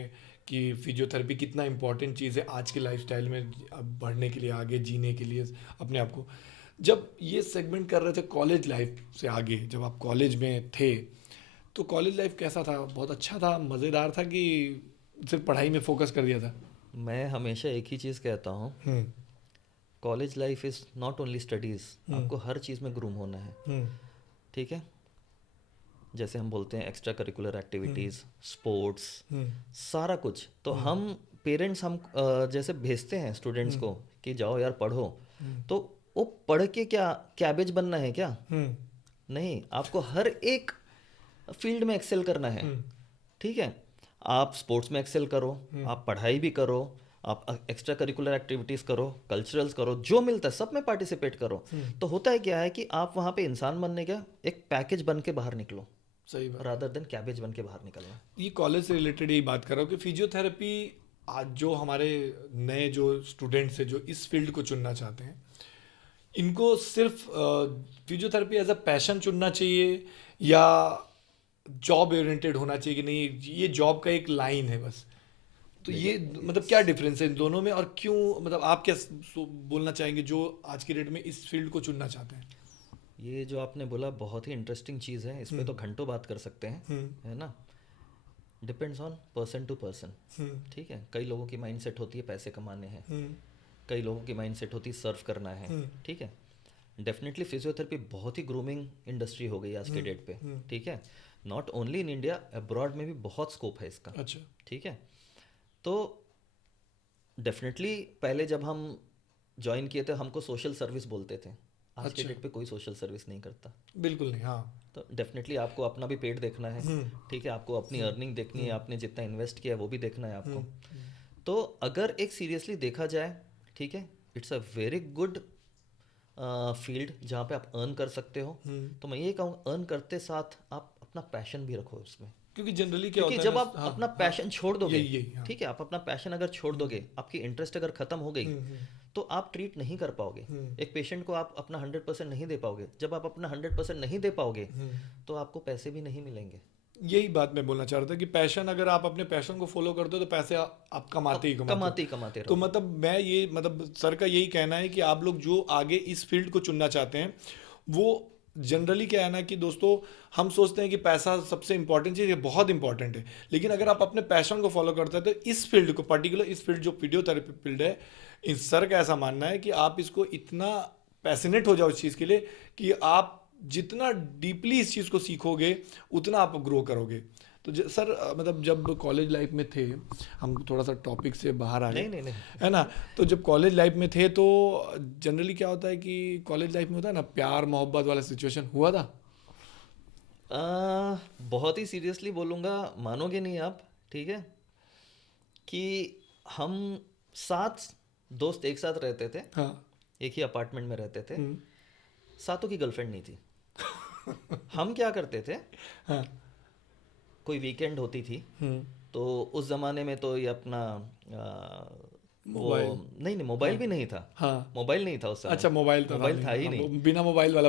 कि फिजियोथेरेपी कितना इम्पोर्टेंट चीज़ है आज के लाइफस्टाइल में, अब बढ़ने के लिए, आगे जीने के लिए अपने आप को। जब ये सेगमेंट कर रहे थे कॉलेज लाइफ से आगे, जब आप कॉलेज में थे, तो कॉलेज लाइफ कैसा था? बहुत अच्छा था, मज़ेदार था, कि सिर्फ पढ़ाई में फोकस कर दिया था? मैं हमेशा एक ही चीज़ कहता हूँ, college life is not only studies, आपको हर चीज़ में ग्रूम होना है। ठीक है, जैसे हम बोलते हैं एक्स्ट्रा करिकुलर एक्टिविटीज़, स्पोर्ट्स, सारा कुछ। तो हम पेरेंट्स हम जैसे भेजते हैं स्टूडेंट्स को कि जाओ यार पढ़ो, तो वो पढ़ के क्या कैबेज बनना है क्या? नहीं, आपको हर एक फील्ड में एक्सेल करना है। ठीक है, आप स्पोर्ट्स में एक्सेल करो, आप पढ़ाई भी करो, आप एक्स्ट्रा करिकुलर एक्टिविटीज़ करो, कल्चरल्स करो, जो मिलता है सब में पार्टिसिपेट करो। तो होता है क्या है कि आप वहाँ पे इंसान बनने का एक पैकेज बन के बाहर निकलो, सही बात, रादर देन कैबेज बन के बाहर निकलना। ये कॉलेज से रिलेटेड यही बात कर रहा हूँ कि फिजियोथेरेपी आज जो हमारे नए जो स्टूडेंट्स हैं जो इस फील्ड को चुनना चाहते हैं, इनको सिर्फ फिजियोथेरेपी एज अ पैशन चुनना चाहिए या जॉब ओरिएंटेड होना चाहिए कि नहीं ये जॉब का एक लाइन है बस? तो ये मतलब क्या डिफरेंस है इन दोनों में, और क्यों, मतलब आप क्या बोलना चाहेंगे जो आज की डेट में इस फील्ड को चुनना चाहते हैं? ये जो आपने बोला बहुत ही इंटरेस्टिंग चीज़ है, इस पे तो घंटों बात कर सकते हैं, है ना। Depends on person to person. ठीक है, कई लोगों की माइंड सेट होती है पैसे कमाने हैं, कई लोगों की माइंड सेट होती है सर्व करना है। ठीक है, डेफिनेटली फिजियोथेरेपी बहुत ही ग्रूमिंग इंडस्ट्री हो गई आज के डेट पे। ठीक है, not only in India, abroad में भी बहुत स्कोप है इसका। अच्छा। ठीक है, तो डेफिनेटली पहले जब हम ज्वाइन किए थे हमको सोशल सर्विस बोलते थे, आज के डेट पे कोई सोशल सर्विस नहीं करता। बिल्कुल नहीं, हाँ। तो डेफिनेटली आपको अपना भी पेट देखना है। ठीक है, आपको अपनी अर्निंग देखनी है, आपने जितना इन्वेस्ट किया है वो भी देखना है आपको। तो अगर एक सीरियसली देखा जाए, ठीक है, it's a very good field जहाँ पे आप अर्न कर सकते हो। तो मैं ये कहूँ अर्न करते साथ आप अपना पैशन भी रखो उसमें, क्योंकि जनरली क्या क्योंकि होता है जब आप हाँ, अपना पैशन छोड़ दोगे, हाँ। ठीक है, आप अपना पैशन अगर छोड़ दोगे, आपकी इंटरेस्ट अगर खत्म हो गई, तो आप ट्रीट नहीं कर पाओगे। एक पेशेंट को आप अपना 100% नहीं दे पाओगे। जब आप अपना 100% नहीं दे पाओगे तो आपको पैसे भी नहीं मिलेंगे। यही बात मैं बोलना चाह रहा था कि पैशन, अगर आप अपने पैशन को फॉलो करते हो तो पैसे आप कमाते ही कमाते तो मतलब मैं ये, मतलब सर का यही कहना है कि आप लोग जो आगे इस फील्ड को चुनना चाहते हैं, वो जनरली क्या है ना कि दोस्तों, हम सोचते हैं कि पैसा सबसे इंपॉर्टेंट चीज़ है, बहुत इंपॉर्टेंट है, लेकिन अगर आप अपने पैशन को फॉलो करते हैं तो इस फील्ड को, पर्टिकुलर इस फील्ड जो फिजियोथेरेपी फील्ड है, इस सर का ऐसा मानना है कि आप इसको इतना पैशनेट हो जाओ इस चीज़ के लिए कि आप जितना डीपली इस चीज़ को सीखोगे उतना आप ग्रो करोगे। तो सर मतलब जब कॉलेज लाइफ में थे, हम थोड़ा सा टॉपिक से बाहर आ गए, नहीं, है ना, तो जब कॉलेज लाइफ में थे तो जनरली क्या होता है कि कॉलेज लाइफ में होता है ना, प्यार मोहब्बत वाला सिचुएशन हुआ था? बहुत ही सीरियसली बोलूँगा, मानोगे नहीं आप, ठीक है, कि हम 7 दोस्त एक साथ रहते थे। हाँ। एक ही अपार्टमेंट में रहते थे, 7 की गर्लफ्रेंड नहीं थी। हम क्या करते थे, हाँ। कोई वीकेंड होती थी तो उस जमाने में तो ये अपना वो नहीं मोबाइल भी नहीं था। हाँ। मोबाइल नहीं था उस समय। अच्छा, मोबाइल था ही नहीं, बिना मोबाइल वाला,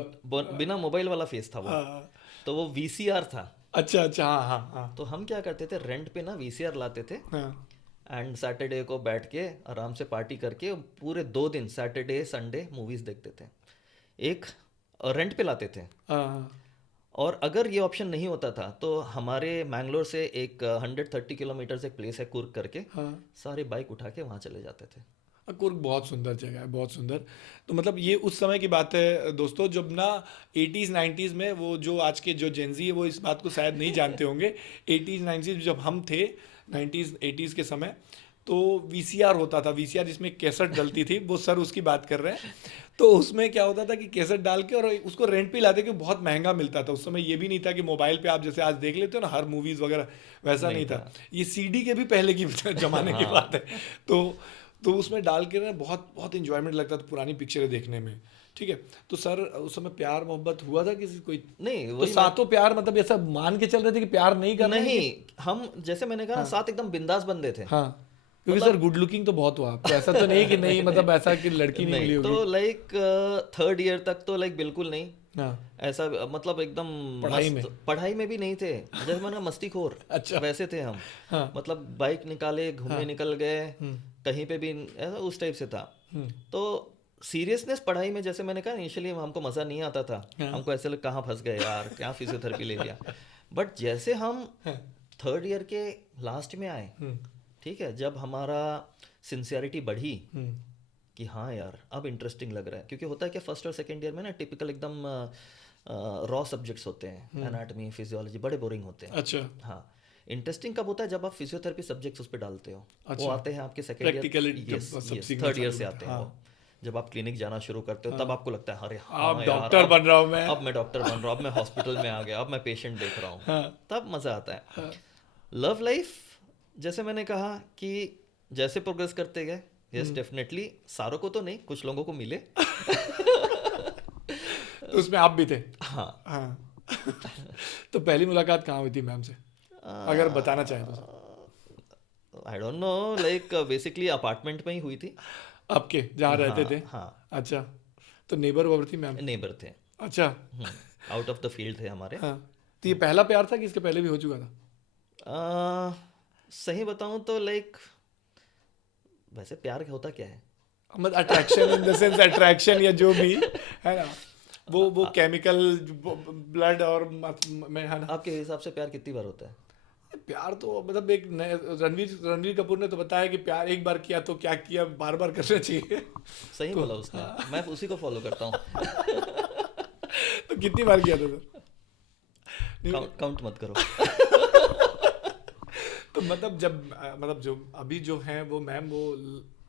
बिना मोबाइल वाला फेस था वो। हाँ। तो वो वीसीआर था। अच्छा, हाँ हाँ हाँ। तो हम क्या करते थे, रेंट पे ना वीसीआर लाते थे, हाँ। एंड सैटरडे को बैठ के आराम से पार्टी करके पूरे 2 दिन सैटरडे संडे मूवीज देखते थे। एक रेंट पे लाते थे, हाँ। और अगर ये ऑप्शन नहीं होता था तो हमारे मैंगलोर से एक 130 किलोमीटर से एक प्लेस है कुर्ग करके, हाँ। सारे बाइक उठा के वहाँ चले जाते थे। कुर्ग बहुत सुंदर जगह है, बहुत सुंदर। तो मतलब ये उस समय की बात है दोस्तों, जब ना 80s 90s में, वो जो आज के जो जेनजी है वो इस बात को शायद नहीं जानते होंगे, 80s 90s जब हम थे, 90s 80s के समय, तो वीसीआर होता था, वीसीआर जिसमें कैसेट डलती थी, वो सर उसकी बात कर रहे हैं। तो उसमें क्या होता था कि कैसेट डाल के और उसको रेंट पे लाते, कि बहुत महंगा मिलता था उस समय। ये भी नहीं था कि मोबाइल पे आप जैसे आज देख लेते हो ना हर मूवीज वगैरह, वैसा नहीं था। ये सीडी के भी पहले की जमाने की बात है। तो उसमें डाल के ना बहुत बहुत इंजॉयमेंट लगता था पुरानी पिक्चरें देखने में। ठीक है, तो सर उस समय प्यार मोहब्बत हुआ था किसी कोई? नहीं, तो वही सातों प्यार मतलब ऐसा मान के चल रहे थे कि प्यार नहीं कर रहे हैं नहीं, हम जैसे मैंने कहा ना, साथ एकदम बिंदास बंदे थे। हाँ, क्योंकि सर गुड लुकिंग तो बहुत हुआ आपको, ऐसा तो नहीं कि नहीं, मतलब ऐसा कि लड़की नहीं मिली नहीं, होगी? तो लाइक थर्ड ईयर तक तो लाइक बिल्कुल नहीं हाँ, ऐसा, मतलब एकदम पढ़ाई मस्त, पढ़ाई में भी नहीं थे, जैसे मैंने मस्तीखोर अच्छा। वैसे थे हम। हाँ। मतलब बाइक निकाले, घूमने निकल गए, कहीं पे भी ऐसा उस टाइप से था। तो सीरियसनेस पढ़ाई में, जैसे मैंने कहा इनिशियली हमको मज़ा नहीं आता था, हमको ऐसे लग कहाँ फंस गए यार, क्या फिजियोथेरेपी ले लिया। बट जैसे हम थर्ड ईयर के लास्ट में आए, ठीक है, जब हमारा सिंसियरिटी बढ़ी कि हाँ यार अब इंटरेस्टिंग लग रहा है, क्योंकि होता है कि फर्स्ट और सेकेंड ईयर में ना टिपिकल एकदम रॉ सब्जेक्ट्स होते हैं, एनाटॉमी फिजियोलॉजी बड़े बोरिंग होते हैं। अच्छा। हाँ, इंटरेस्टिंग कब होता है जब आप फिजियोथेरेपी सब्जेक्ट्स उस पर डालते हो। अच्छा। वो आते हैं आपके सेकेंड Practically ईयर, जब सब सीखना थर्ड ईयर चालू से होता आते है, हैं हाँ। वो। जब आप क्लिनिक जाना शुरू करते हो तब आपको लगता है अरे अब हाँ यार, डॉक्टर बन रहा हूँ मैं। अब मैं डॉक्टर बन रहा हूँ, अब मैं हॉस्पिटल में आ गया, अब मैं पेशेंट देख रहा हूँ, तब मज़ा आता है। लव लाइफ, जैसे मैंने कहा कि जैसे प्रोग्रेस करते गए, यस डेफिनेटली, सारों को तो नहीं, कुछ लोगों को मिले। तो उसमें आप भी थे? हाँ। हाँ। तो पहली मुलाकात कहाँ हुई थी मैम से, अगर बताना चाहें तो sir? I don't know, like basically apartment में ही हुई थी। आपके जहाँ रहते थे? हाँ, अच्छा, तो नेबर वबर थी मैम? नेबर थे, अच्छा। आउट ऑफ द फील्ड थे हमारे। हाँ, तो ये पहला प्यार था कि इसके पहले भी हो चुका था? सही बताऊं तो लाइक, वैसे प्यार होता क्या है? मतलब attraction in the sense attraction, या जो भी है ना, वो केमिकल ब्लड और में, है ना? आपके हिसाब से प्यार कितनी बार होता है? प्यार तो मतलब एक रणवीर कपूर ने तो बताया कि प्यार एक बार किया तो क्या किया, बार बार करना चाहिए। सही बोला उसने, मैं उसी को फॉलो करता हूँ। तो कितनी बार किया था सर? काउंट मत करो। तो मतलब जब मतलब जो अभी जो हैं वो मैम, वो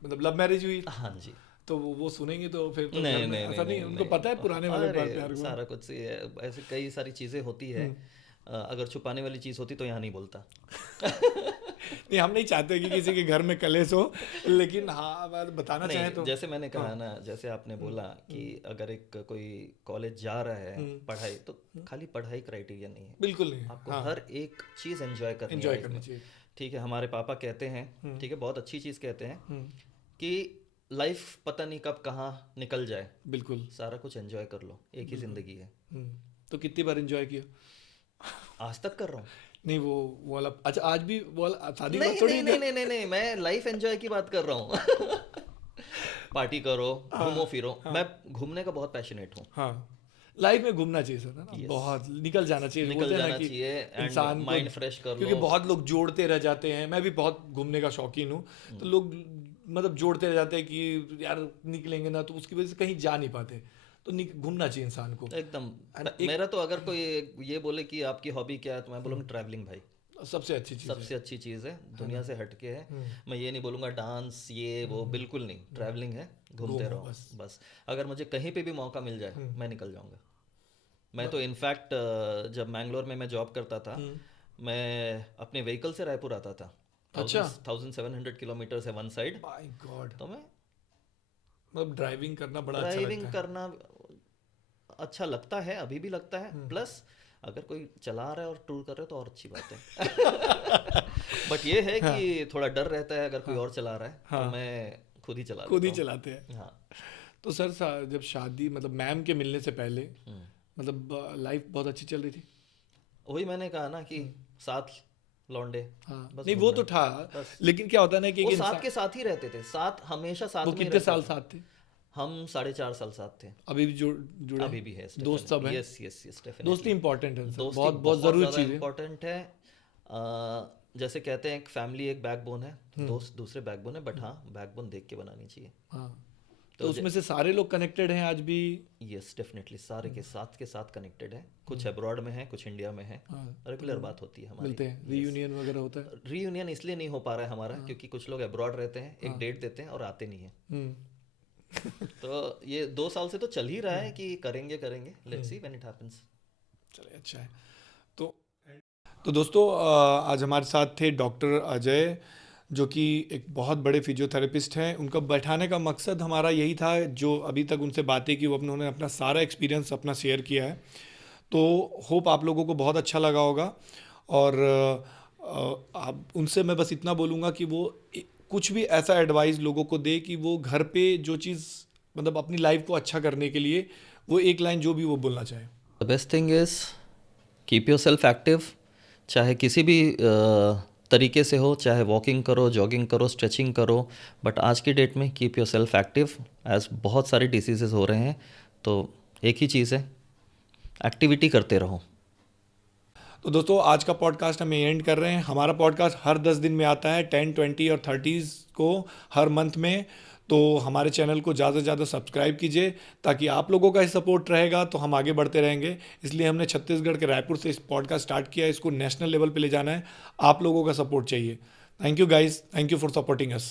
मतलब लव मैरिज हुई, हाँ जी। तो वो सुनेंगे तो फिर तो नहीं घर में नहीं ऐसा नहीं, उनको पता है पुराने वाले अरे प्यार को? सारा कुछ ऐसे कई सारी चीज़ें होती है, अगर छुपाने वाली चीज़ होती तो यहाँ नहीं बोलता। नहीं, हम नहीं चाहते कि किसी के घर में कलेश हो, लेकिन हाँ बात बताना चाहें नहीं, तो। जैसे मैंने कहा ना, जैसे आपने बोला कि अगर एक कोई कॉलेज जा रहा है पढ़ाई, तो खाली पढ़ाई क्राइटेरिया नहीं है, बिल्कुल नहीं, आपको हर एक चीज़ एंजॉय करनी है एंजॉय life करनी में। चाहिए। ठीक है, हमारे पापा कहते हैं, ठीक है, बहुत अच्छी चीज़ कहते हैं कि लाइफ पता नहीं कब कहाँ निकल जाए, बिल्कुल। सारा कुछ एंजॉय कर लो, एक ही ज़िंदगी है। तो कितनी बार एंजॉय किया? आज तक कर रहा हूँ। नहीं, वो वाला, अच्छा आज भी वो वाला शादी के नहीं बाद थोड़ी नहीं नहीं नहीं नहीं नहीं, मैं लाइफ एंजॉय की बात कर रहा हूँ। पार्टी करो, घूमो फिरो, मैं घूमने का बहुत पैशनेट हूँ। हाँ, लाइफ में घूमना चाहिए सर, है ना? Yes. बहुत निकल जाना चाहिए, निकल बोलते हैं ना जाना कि चाहिए and इंसान को, mind fresh कर क्योंकि लो। बहुत लोग जोड़ते रह जाते हैं। मैं भी बहुत घूमने का शौकीन हूँ, तो लोग मतलब जोड़ते रह जाते हैं कि यार निकलेंगे ना, तो उसकी वजह से कहीं जा नहीं पाते। तो घूमना चाहिए इंसान को एकदम। मेरा तो अगर कोई ये बोले कि आपकी हॉबी क्या है, तो मैं बोलूँगा ट्रैवलिंग भाई, सबसे अच्छी चीज़ है। सबसे अच्छी चीज़ है, दुनिया से हटके है। मैं ये नहीं बोलूँगा डांस ये वो, बिल्कुल नहीं, ट्रैवलिंग है, घूमते रहो बस। अगर मुझे कहीं पे भी मौका मिल जाए मैं निकल जाऊँगा। मैं तो इनफैक्ट जब मैंगलोर में मैं जॉब करता था, मैं अपने व्हीकल से रायपुर आता था। अच्छा। 1700 किलोमीटर है वन साइड, माय गॉड, तो मैं मतलब ड्राइविंग करना बड़ा अच्छा ड्राइविंग लगता है। करना अच्छा लगता है, अभी भी लगता है। प्लस अगर कोई चला रहा है और टूर कर रहा है तो और अच्छी बात है। बट ये है कि थोड़ा डर रहता है अगर कोई और चला रहा है, तो मैं खुद ही चला खुद ही लेता हूँ। चलाते हैं। हाँ। तो सर जब शादी मतलब मैम के मिलने से पहले मतलब लाइफ बहुत अच्छी चल रही थी? वही मैंने कहा ना कि साथ लौंडे, हाँ, बस नहीं वो तो घूमना। था, बस। लेकिन क्या होता है ना कि वो एक साथ इंसान, के साथ ही रहते थे, साथ हमेशा साथ वो में ही कितने रहते साल थे। साथ थे? हम 4.5 साल साथ थे। अभी भी जुड़े अभी हैं? भी है, दोस्त सब हैं? यस यस यस, दोस्ती इंपॉर्टेंट है सर, दोस्ती बहुत बहुत जरूरी ज़्यादा चीज़ है। इम्पोर्टेंट है। जैसे कहते हैं एक फैमिली एक बैकबोन है, दोस्त दूसरे बैकबोन है, बट हाँ बैकबोन देख के बनानी चाहिए। हाँ, तो उसमें से सारे लोग कनेक्टेड हैं आज भी? यस डेफिनेटली, सारे के साथ कनेक्टेड है। कुछ अब्रॉड में है, कुछ इंडिया में है। रेगुलर बात होती है हमारी, मिलते हैं, रीयूनियन वगैरह होता है? रीयूनियन इसलिए नहीं हो पा रहा है हमारा क्योंकि कुछ लोग अब्रॉड रहते हैं, एक डेट देते हैं और आते नहीं है। तो ये 2 साल से तो चल ही रहा है कि करेंगे करेंगे, let's see when it happens. चलिए, अच्छा है। तो दोस्तों, आज हमारे साथ थे डॉक्टर अजय, जो कि एक बहुत बड़े फिजियोथेरेपिस्ट हैं। उनका बैठाने का मकसद हमारा यही था, जो अभी तक उनसे बातें की वो उन्होंने अपना सारा एक्सपीरियंस अपना शेयर किया है। तो होप आप लोगों को बहुत अच्छा लगा होगा। और आप उनसे मैं बस इतना बोलूँगा कि वो कुछ भी ऐसा एडवाइस लोगों को दे कि वो घर पे जो चीज़ मतलब अपनी लाइफ को अच्छा करने के लिए वो एक लाइन जो भी वो बोलना चाहे। The best thing is keep yourself active, चाहे किसी भी तरीके से हो, चाहे वॉकिंग करो, जॉगिंग करो, स्ट्रेचिंग करो, बट आज की डेट में keep yourself active as बहुत सारे डिसीजेज हो रहे हैं। तो एक ही चीज़ है, एक्टिविटी करते रहो। तो दोस्तों, आज का पॉडकास्ट हम एंड कर रहे हैं। हमारा पॉडकास्ट हर 10 दिन में आता है, 10, 20 और 30 को हर मंथ में। तो हमारे चैनल को ज़्यादा से ज़्यादा सब्सक्राइब कीजिए, ताकि आप लोगों का ही सपोर्ट रहेगा तो हम आगे बढ़ते रहेंगे। इसलिए हमने छत्तीसगढ़ के रायपुर से इस पॉडकास्ट स्टार्ट किया है। इसको नेशनल लेवल पे ले जाना है, आप लोगों का सपोर्ट चाहिए। Thank you guys, thank you for supporting us.